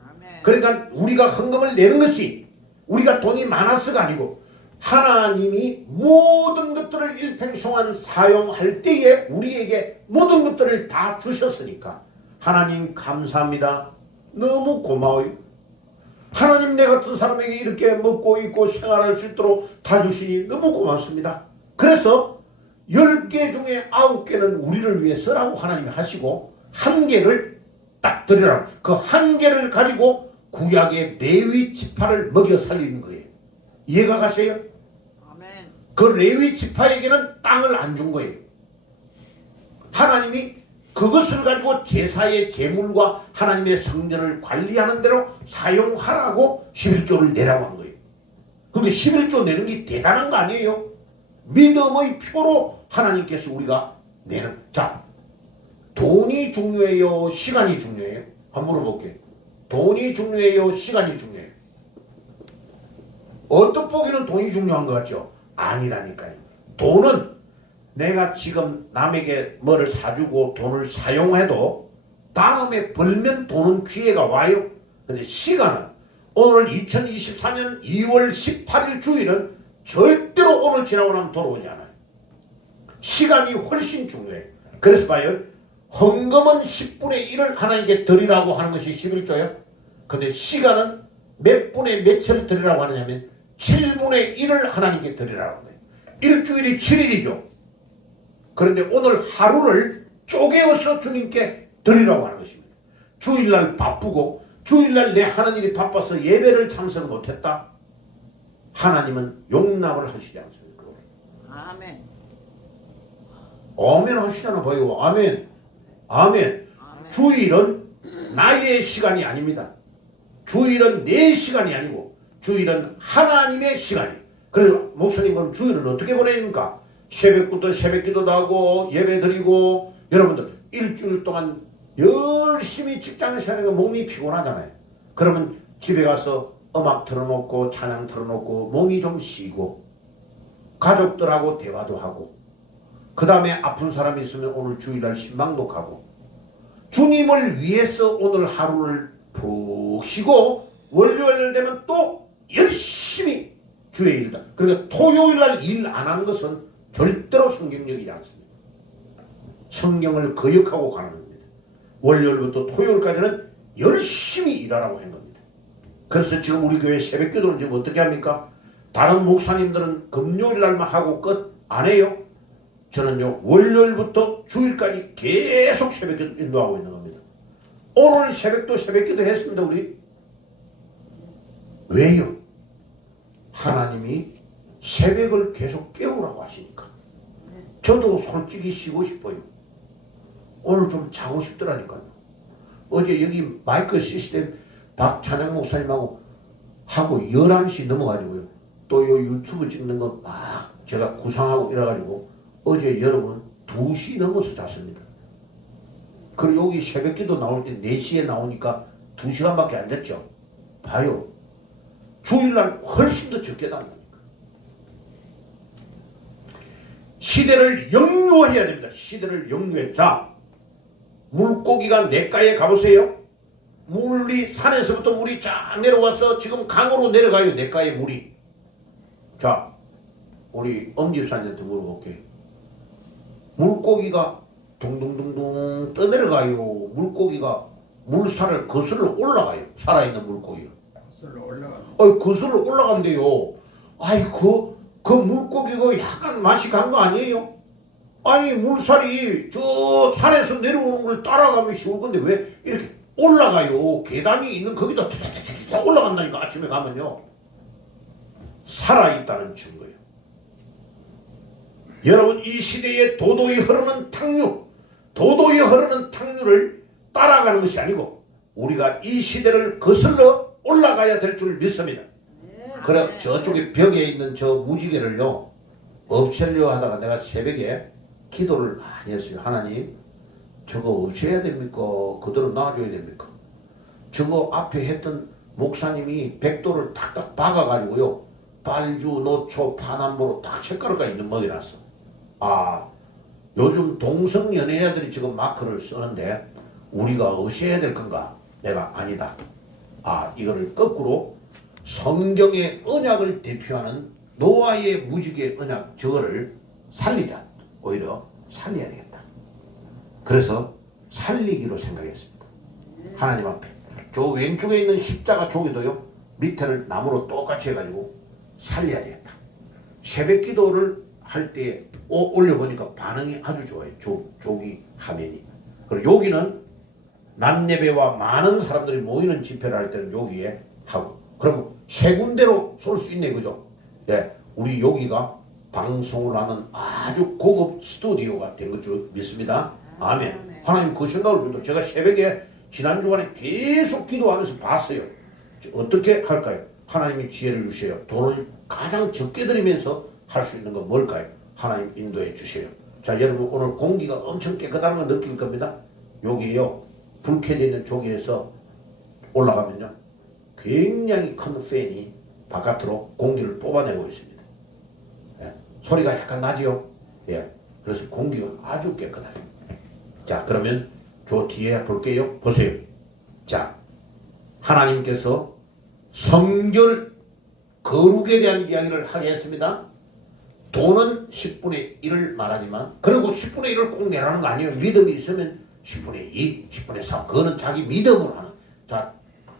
아멘. 그러니까 우리가 헌금을 내는 것이 우리가 돈이 많아서가 아니고 하나님이 모든 것들을 일평성한 사용할 때에 우리에게 모든 것들을 다 주셨으니까 하나님 감사합니다. 너무 고마워요. 하나님 내 같은 사람에게 이렇게 먹고 입고 생활할 수 있도록 다 주시니 너무 고맙습니다. 그래서 10개 중에 9개는 우리를 위해서라고 하나님이 하시고 1개를 딱 드리라고, 그 1개를 가지고 구약의 레위 지파를 먹여 살리는 거예요. 이해가 가세요? 아멘. 그 레위 지파에게는 땅을 안 준 거예요. 하나님이 그것을 가지고 제사의 제물과 하나님의 성전을 관리하는 대로 사용하라고 11조를 내라고 한 거예요. 근데 11조 내는 게 대단한 거 아니에요? 믿음의 표로 하나님께서 우리가 내는. 자, 돈이 중요해요? 시간이 중요해요? 한번 물어볼게요. 돈이 중요해요? 시간이 중요해요? 어떤 보기는 돈이 중요한 것 같죠? 아니라니까요. 돈은 내가 지금 남에게 뭐를 사주고 돈을 사용해도 다음에 벌면 돈은 기회가 와요. 근데 시간은 오늘 2024년 2월 18일 주일은 절대로 오늘 지나고 나면 돌아오지 않아요. 시간이 훨씬 중요해요. 그래서 봐요. 헌금은 10분의 1을 하나님께 드리라고 하는 것이 11조예요. 근데 시간은 몇 분의 몇을 드리라고 하느냐면 7분의 1을 하나님께 드리라고 해요. 일주일이 7일이죠. 그런데 오늘 하루를 쪼개어서 주님께 드리라고 하는 것입니다. 주일날 바쁘고 주일날 내 하는 일이 바빠서 예배를 참석 못했다. 하나님은 용납을 하시지 않습니까? 아멘. 아멘 하시잖아 봐요. 아멘. 아멘. 아멘. 주일은 나의 시간이 아닙니다. 주일은 내 시간이 아니고 주일은 하나님의 시간이에요. 그래서 목사님 그럼 주일을 어떻게 보내니까? 새벽부터 새벽기도도 하고 예배 드리고 여러분들 일주일 동안 열심히 직장에서 하는 거 몸이 피곤하잖아요. 그러면 집에 가서 음악 틀어놓고 찬양 틀어놓고 몸이 좀 쉬고 가족들하고 대화도 하고 그 다음에 아픈 사람이 있으면 오늘 주일날 신방도 가고 주님을 위해서 오늘 하루를 푹 쉬고 월요일 되면 또 열심히 주의 일다. 그러니까 토요일날 일 안 하는 것은 절대로 성경적이지 않습니다. 성경을 거역하고 가는 겁니다. 월요일부터 토요일까지는 열심히 일하라고 한 겁니다. 그래서 지금 우리 교회 새벽기도는 지금 어떻게 합니까? 다른 목사님들은 금요일날만 하고 끝 안 해요. 저는요 월요일부터 주일까지 계속 새벽기도 인도하고 있는 겁니다. 오늘 새벽도 새벽기도 했습니다. 우리 왜요? 하나님이 새벽을 계속 깨우라고 하시니까. 저도 솔직히 쉬고 싶어요. 오늘 좀 자고 싶더라니까요. 어제 여기 마이크 시스템 박찬영 목사님하고 하고 11시 넘어가지고요. 또 요 유튜브 찍는 거 막 제가 구상하고 이래가지고 어제 여러분 2시 넘어서 잤습니다. 그리고 여기 새벽기도 나올 때 4시에 나오니까 2시간밖에 안 됐죠. 봐요. 주일날 훨씬 더 적게 나온다니까. 시대를 역류해야 됩니다. 시대를 역류해. 자, 물고기가 냇가에 가보세요. 물이 산에서부터 물이 쫙 내려와서 지금 강으로 내려가요. 냇가에 물이. 자, 우리 엄집사님한테 물어볼게요. 물고기가 둥둥둥둥 떠내려가요. 물고기가 물살을 거슬러 올라가요. 살아있는 물고기가. 거슬러 올라간대요. 아이 그 물고기가 약간 맛이 간 거 아니에요? 아니 물살이 저 산에서 내려오는 걸 따라가면 쉬울 건데 왜 이렇게 올라가요? 계단이 있는 거기다 올라간다니까. 아침에 가면요. 살아있다는 증거예요. 여러분 이 시대에 도도히 흐르는 탕류를 따라가는 것이 아니고 우리가 이 시대를 거슬러 올라가야 될 줄 믿습니다. 그래 저쪽에 벽에 있는 저 무지개를요 없애려고 하다가 내가 새벽에 기도를 많이 했어요. 하나님 저거 없애야 됩니까? 그대로 놔줘야 됩니까? 저거 앞에 했던 목사님이 백도를 탁탁 박아가지고요 빨주, 노초, 파남보로 딱 색깔가 있는 먹여놨어. 아 요즘 동성 연예인들이 지금 마크를 쓰는데 우리가 없애야 될 건가? 내가 아니다. 아 이거를 거꾸로 성경의 언약을 대표하는 노아의 무지개 언약 저거를 살리자. 오히려 살려야 되겠다. 그래서 살리기로 생각했습니다. 하나님 앞에. 저 왼쪽에 있는 십자가 조기도요. 밑에를 나무로 똑같이 해가지고 살려야 되겠다. 새벽 기도를 할 때 올려보니까 반응이 아주 좋아요. 조기 화면이. 그리고 여기는 낮 예배와 많은 사람들이 모이는 집회를 할 때는 여기에 하고. 그럼 세 군데로 쏠 수 있네, 그죠? 예, 우리 여기가 방송을 하는 아주 고급 스튜디오가 된 것 줄 믿습니다. 아멘. 하나님 그 생각을 주도 제가 새벽에 지난 주간에 계속 기도하면서 봤어요. 어떻게 할까요? 하나님이 지혜를 주셔요. 돈을 가장 적게 들이면서 할 수 있는 건 뭘까요? 하나님 인도해 주셔요. 자, 여러분 오늘 공기가 엄청 깨끗한 걸 느낄 겁니다. 여기요, 불 켜져 있는 조기에서 올라가면요, 굉장히 큰 팬이 바깥으로 공기를 뽑아내고 있습니다. 예, 소리가 약간 나지요? 예, 그래서 공기가 아주 깨끗해요. 자, 그러면 저 뒤에 볼게요. 보세요. 자, 하나님께서 성결 거룩에 대한 이야기를 하게 했습니다. 돈은 10분의 1을 말하지만, 그리고 10분의 1을 꼭 내라는 거 아니에요. 믿음이 있으면 10분의 2, 10분의 3. 그거는 자기 믿음으로 하는. 자,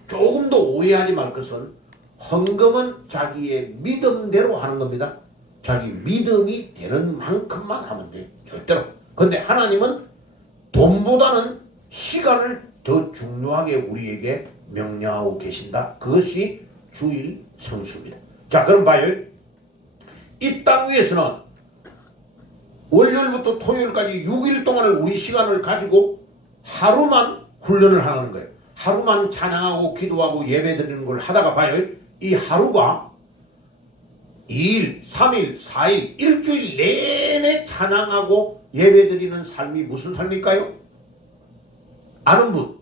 조금 더 오해하지 말 것은 헌금은 자기의 믿음대로 하는 겁니다. 자기 믿음이 되는 만큼만 하면 돼. 절대로. 근데 하나님은 돈보다는 시간을 더 중요하게 우리에게 명령하고 계신다. 그것이 주일 성수입니다. 자, 그럼 봐요. 이 땅 위에서는 월요일부터 토요일까지 6일 동안을 우리 시간을 가지고 하루만 훈련을 하는 거예요. 하루만 찬양하고 기도하고 예배드리는 걸 하다가 봐요. 이 하루가 2일, 3일, 4일, 일주일 내내 찬양하고 예배드리는 삶이 무슨 삶일까요? 아는 분?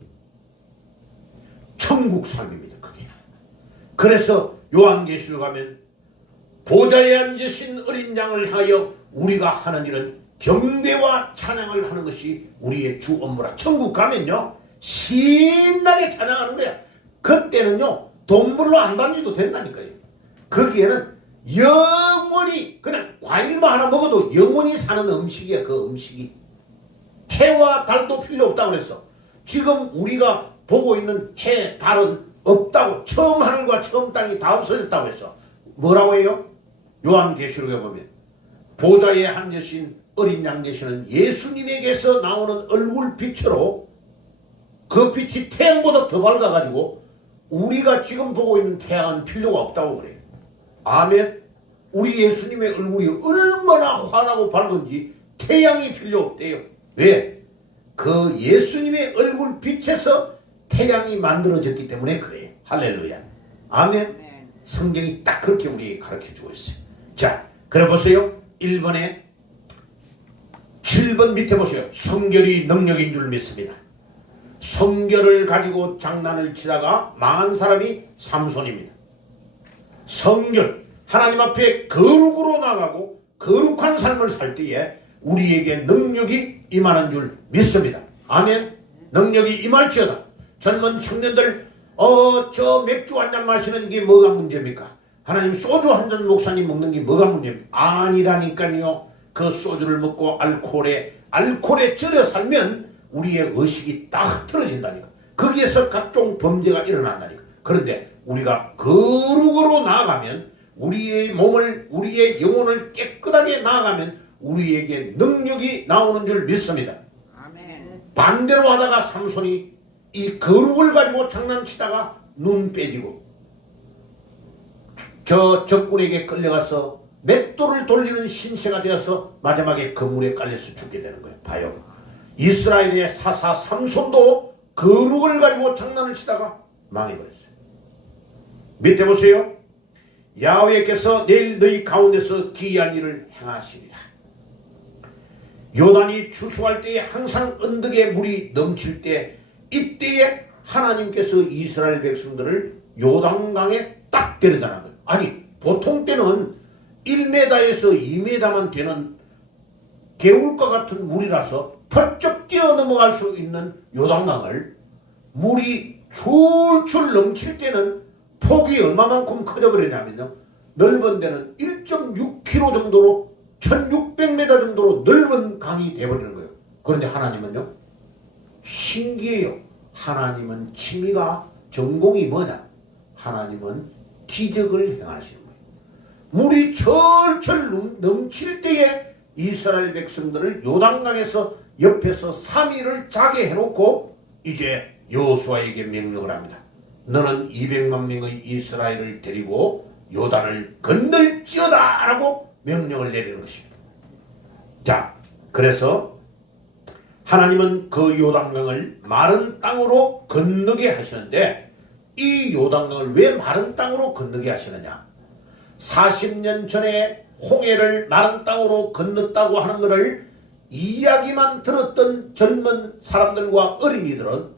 천국 삶입니다. 그게. 그래서 요한계시록 가면 보좌에 앉으신 어린 양을 향하여 우리가 하는 일은 경배와 찬양을 하는 것이 우리의 주 업무라. 천국 가면요, 신나게 찬양하는 거야. 그때는요, 돈불로 안 다니도 된다니까요. 거기에는 영원히 그냥 과일만 하나 먹어도 영원히 사는 음식이야. 그 음식이 해와 달도 필요 없다고 그랬어. 지금 우리가 보고 있는 해, 달은 없다고. 처음 하늘과 처음 땅이 다 없어졌다고 했어. 뭐라고 해요? 요한계시록에 보면 보좌에 앉으신 어린 양 계시는 예수님에게서 나오는 얼굴빛으로, 그 빛이 태양보다 더 밝아가지고 우리가 지금 보고 있는 태양은 필요가 없다고 그래요. 아멘. 우리 예수님의 얼굴이 얼마나 환하고 밝은지 태양이 필요 없대요. 왜? 그 예수님의 얼굴 빛에서 태양이 만들어졌기 때문에 그래요. 할렐루야. 아멘. 성경이 딱 그렇게 우리에게 가르쳐주고 있어요. 자, 그래 보세요. 1번에 7번 밑에 보세요. 성결이 능력인 줄 믿습니다. 성결을 가지고 장난을 치다가 망한 사람이 삼손입니다. 성결, 하나님 앞에 거룩으로 나가고 거룩한 삶을 살 때에 우리에게 능력이 임하는 줄 믿습니다. 아멘. 능력이 임할지어다. 젊은 청년들, 저 맥주 한 잔 마시는 게 뭐가 문제입니까? 하나님 소주 한 잔 목사님 먹는 게 뭐가 문제입니까? 아니라니까요. 그 소주를 먹고 알코올에 절여 살면 우리의 의식이 딱 틀어진다니까. 거기에서 각종 범죄가 일어난다니까. 그런데 우리가 거룩으로 나아가면, 우리의 몸을, 우리의 영혼을 깨끗하게 나아가면 우리에게 능력이 나오는 줄 믿습니다. 아멘. 반대로 하다가 삼손이 이 거룩을 가지고 장난치다가 눈 빼지고 저 적군에게 끌려가서 맷돌을 돌리는 신세가 되어서 마지막에 그물에 깔려서 죽게 되는 거예요. 봐요. 이스라엘의 사사 삼손도 거룩을 가지고 장난을 치다가 망해버렸어요. 밑에 보세요. 야훼께서 내일 너희 가운데서 기이한 일을 행하시리라. 요단이 추수할 때에 항상 언덕에 물이 넘칠 때, 이때에 하나님께서 이스라엘 백성들을 요단강에 딱 데려다는 거예요. 아니, 보통 때는 1m에서 2m만 되는 개울과 같은 물이라서 펄쩍 뛰어넘어갈 수 있는 요단강을 물이 줄줄 넘칠 때는 폭이 얼마만큼 커져버리냐면요, 넓은 데는 1.6km 정도로 1600m 정도로 넓은 강이 되어버리는 거예요. 그런데 하나님은요, 신기해요. 하나님은 취미가 전공이 뭐냐? 하나님은 기적을 행하시는 거예요. 물이 철철 넘칠 때에 이스라엘 백성들을 요단강에서 옆에서 3일을 자게 해놓고 이제 여호수아에게 명령을 합니다. 너는 200만 명의 이스라엘을 데리고 요단을 건널지어다 라고 명령을 내리는 것입니다. 자, 그래서 하나님은 그 요단강을 마른 땅으로 건너게 하시는데, 이 요단강을 왜 마른 땅으로 건너게 하시느냐? 40년 전에 홍해를 마른 땅으로 건넜다고 하는 것을 이야기만 들었던 젊은 사람들과 어린이들은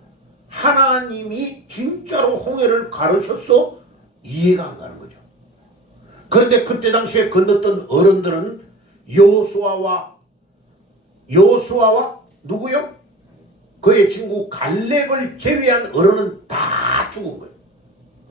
하나님이 진짜로 홍해를 가르쳤어? 이해가 안 가는 거죠. 그런데 그때 당시에 건넜던 어른들은 여호수아와 누구요? 그의 친구 갈렙을 제외한 어른은 다 죽은 거예요.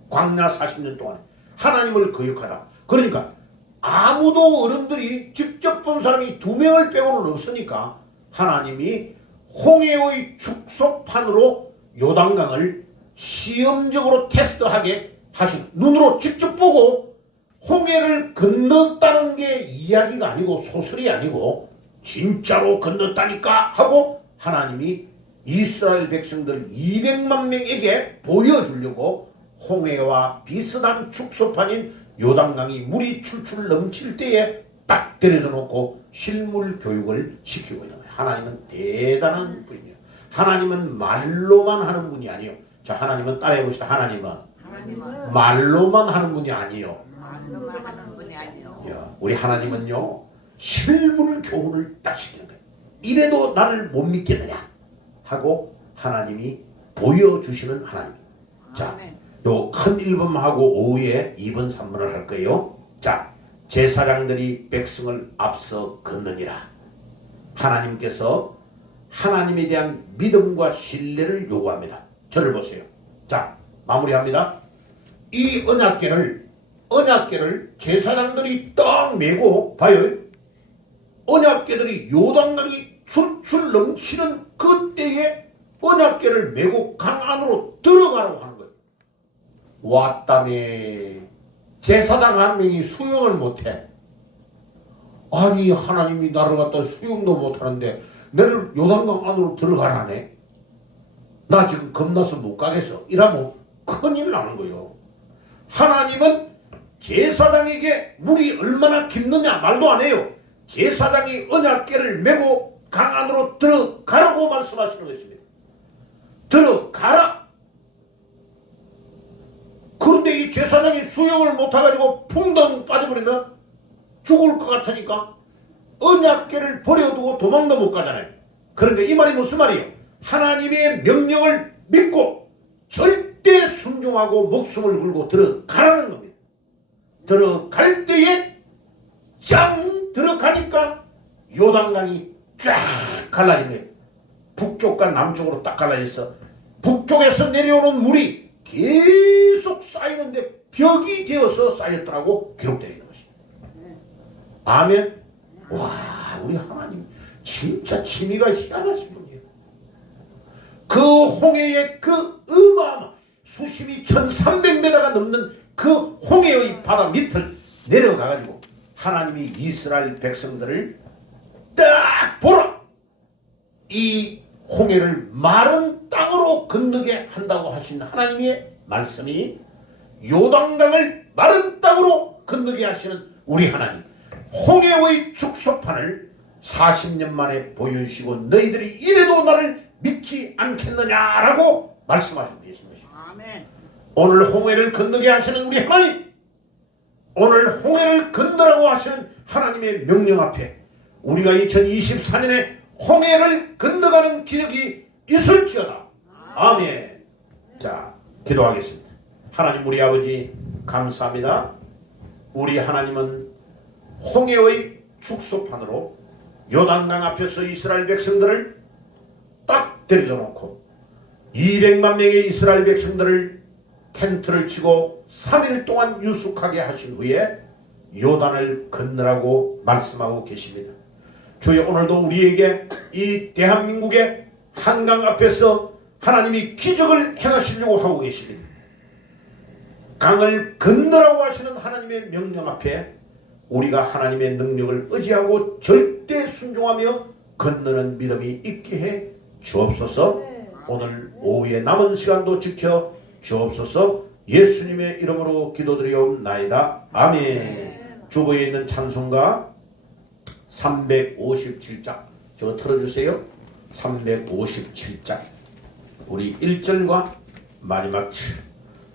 광야 40년 동안 하나님을 거역하다. 그러니까 아무도 어른들이 직접 본 사람이 2명을 빼고는 없으니까 하나님이 홍해의 축소판으로 요단강을 시험적으로 테스트하게 하신, 눈으로 직접 보고 홍해를 건넜다는 게 이야기가 아니고 소설이 아니고 진짜로 건넜다니까 하고 하나님이 이스라엘 백성들 200만 명에게 보여주려고 홍해와 비슷한 축소판인 요단강이 물이 출출 넘칠 때에 딱 데려다 놓고 실물 교육을 시키고 있는 거예요. 하나님은 대단한 분이에요. 하나님은 말로만 하는 분이 아니에요. 자, 하나님은 따라해 봅시다. 하나님은 말로만 하는 분이 아니에요. 말로만 하는 분이 아니요. 우리 하나님은요, 실물 교훈을 딱 시키는 거예요. 이래도 나를 못 믿겠느냐 하고 하나님이 보여주시는 하나님. 자, 요 큰 1번하고 오후에 2번, 3번을 할 거예요. 자, 제사장들이 백성을 앞서 걷느니라. 하나님께서 하나님에 대한 믿음과 신뢰를 요구합니다. 저를 보세요. 자, 마무리합니다. 이 언약궤를 제사장들이 딱 메고 봐요. 언약궤들이 요단강이 출출 넘치는 그때에 언약궤를 메고 강 안으로 들어가라고 하는 거예요. 왔다며. 제사장 한 명이 수영을 못해. 아니, 하나님이 나를 갖다 수영도 못하는데 너를 요단강 안으로 들어가라네. 나 지금 겁나서 못 가겠어. 이러면 큰일 나는 거예요. 하나님은 제사장에게 물이 얼마나 깊느냐 말도 안 해요. 제사장이 언약궤를 메고 강 안으로 들어가라고 말씀하시는 것입니다. 들어가라. 그런데 이 제사장이 수영을 못해가지고 풍덩 빠져버리면 죽을 것 같으니까 언약궤를 버려두고 도망도 못 가잖아요. 그런데 이 말이 무슨 말이에요? 하나님의 명령을 믿고 절대 순종하고 목숨을 걸고 들어가라는 겁니다. 들어갈 때에 짱 들어가니까 요단강이 쫙 갈라지네요. 북쪽과 남쪽으로 딱 갈라져서 북쪽에서 내려오는 물이 계속 쌓이는데 벽이 되어서 쌓였더라고 기록되어 있는 것입니다. 아멘. 와, 우리 하나님 진짜 치미가 희한하신 분이에요. 그 홍해의 그 어마어마 수심이 1300m가 넘는 그 홍해의 바다 밑을 내려가가지고 하나님이 이스라엘 백성들을 딱 보라, 이 홍해를 마른 땅으로 건너게 한다고 하신 하나님의 말씀이 요단강을 마른 땅으로 건너게 하시는 우리 하나님, 홍해의 축소판을 40년 만에 보여주시고 너희들이 이래도 나를 믿지 않겠느냐라고 말씀하시고 계신 것입니다. 아멘. 오늘 홍해를 건너게 하시는 우리 하나님, 오늘 홍해를 건너라고 하시는 하나님의 명령 앞에 우리가 2024년에 홍해를 건너가는 기력이 있을지어다. 아멘. 자, 기도하겠습니다. 하나님 우리 아버지 감사합니다. 우리 하나님은 홍해의 축소판으로 요단강 앞에서 이스라엘 백성들을 딱 데려다 놓고 200만 명의 이스라엘 백성들을 텐트를 치고 3일 동안 유숙하게 하신 후에 요단을 건너라고 말씀하고 계십니다. 주여, 오늘도 우리에게 이 대한민국의 한강 앞에서 하나님이 기적을 행하시려고 하고 계십니다. 강을 건너라고 하시는 하나님의 명령 앞에 우리가 하나님의 능력을 의지하고 절대 순종하며 건너는 믿음이 있게 해 주옵소서. 오늘 오후에 남은 시간도 지켜 주옵소서. 예수님의 이름으로 기도드리옵나이다. 아멘. 주보에 있는 찬송가 357장 저거 틀어주세요. 357장 우리 1절과 마지막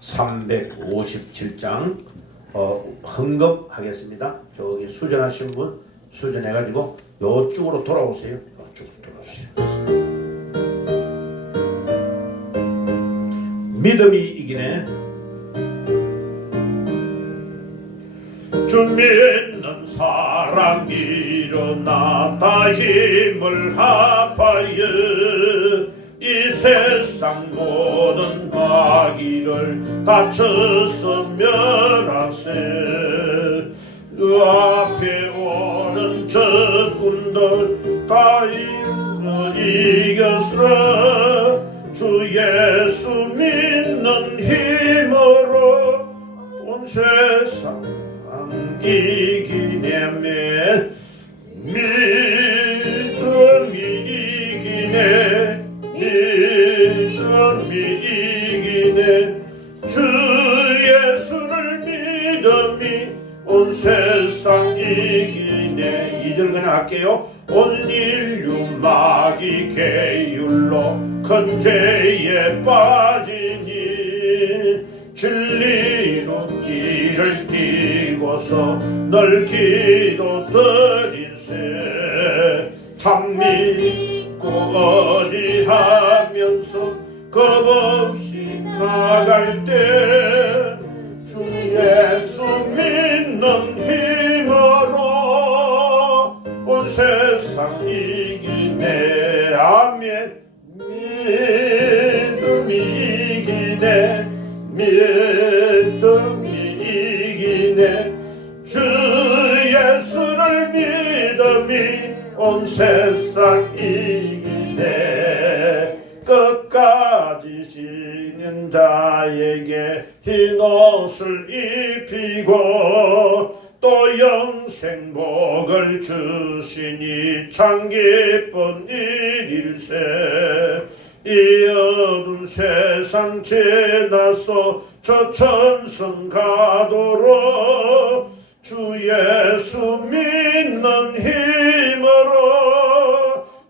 357장 헌금하겠습니다. 저기 수전하신 분 수전해가지고 요쪽으로 돌아오세요. 요쪽으로 돌아오세요. 믿음이 이기네. 주 믿는 사람 일어나 다 힘을 합하여 이 세상 모든 마귀를 다쳐서 멸하세. 그 앞에 오는 적군들 다 이겼으라. 주 예수 믿는 힘으로 온 세상 이기네. 믿음이 이기네. 믿음이 이기네. 주 예수를 믿음이 온 세상 이기네. 2절 그냥 할게요. 온 인류 마귀 계율로 큰 죄에 빠지니 진리로 길을 띠고서 널 기도드리세. 참 믿고 의지하면서 겁없이 나갈 때 주 예수 믿는 힘으로 온 세상 이기네. 아멘. 믿음이 이기네. 믿음이 이기네. 주 예수를 믿음이 온 세상 이기네. 끝까지 지는 자에게 흰 옷을 입히고 또 영생 복을 주시니 참 기쁜 일일세. 이 어두운 세상 지나서 저 천성 가도록 주 예수 믿는 힘으로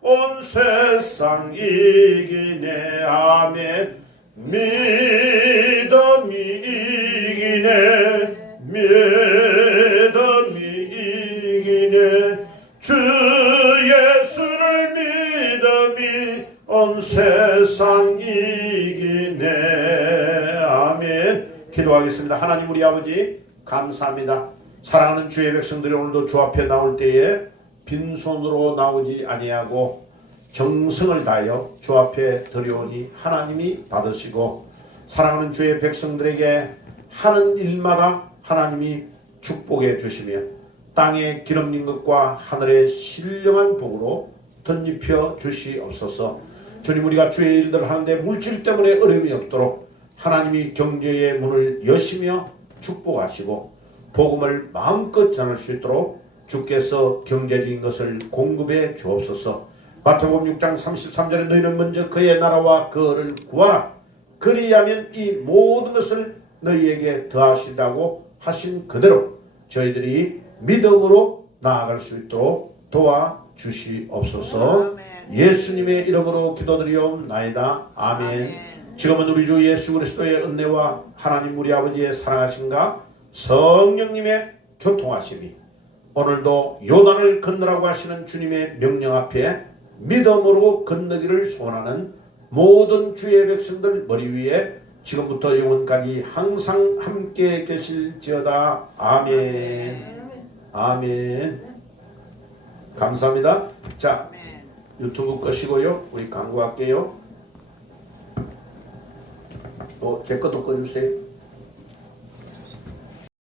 온 세상 이기네. 아멘. 믿음이 이기네. 믿음이 이기네. 주 예수를 믿음이 온 세상 이기네. 아멘. 기도하겠습니다. 하나님 우리 아버지 감사합니다. 사랑하는 주의 백성들이 오늘도 주 앞에 나올 때에 빈손으로 나오지 아니하고 정성을 다하여 주 앞에 드려오니 하나님이 받으시고 사랑하는 주의 백성들에게 하는 일마다 하나님이 축복해 주시며 땅에 기름진 것과 하늘의 신령한 복으로 덧입혀 주시옵소서. 주님, 우리가 주의 일들을 하는데 물질 때문에 어려움이 없도록 하나님이 경제의 문을 여시며 축복하시고 복음을 마음껏 전할 수 있도록 주께서 경제적인 것을 공급해 주옵소서. 마태복음 6장 33절에 너희는 먼저 그의 나라와 그를 구하라. 그리하면 이 모든 것을 너희에게 더하시라고 하신 그대로 저희들이 믿음으로 나아갈 수 있도록 도와주시옵소서. 예수님의 이름으로 기도드리옵나이다. 아멘. 지금은 우리 주 예수 그리스도의 은혜와 하나님 우리 아버지의 사랑하심과 성령님의 교통하심이 오늘도 요단을 건너라고 하시는 주님의 명령 앞에 믿음으로 건너기를 소원하는 모든 주의 백성들 머리 위에 지금부터 영원까지 항상 함께 계실지어다. 아멘. 아멘. 감사합니다. 자, 유튜브 끄시고요. 우리 광고할게요. 제 것도 꺼주세요.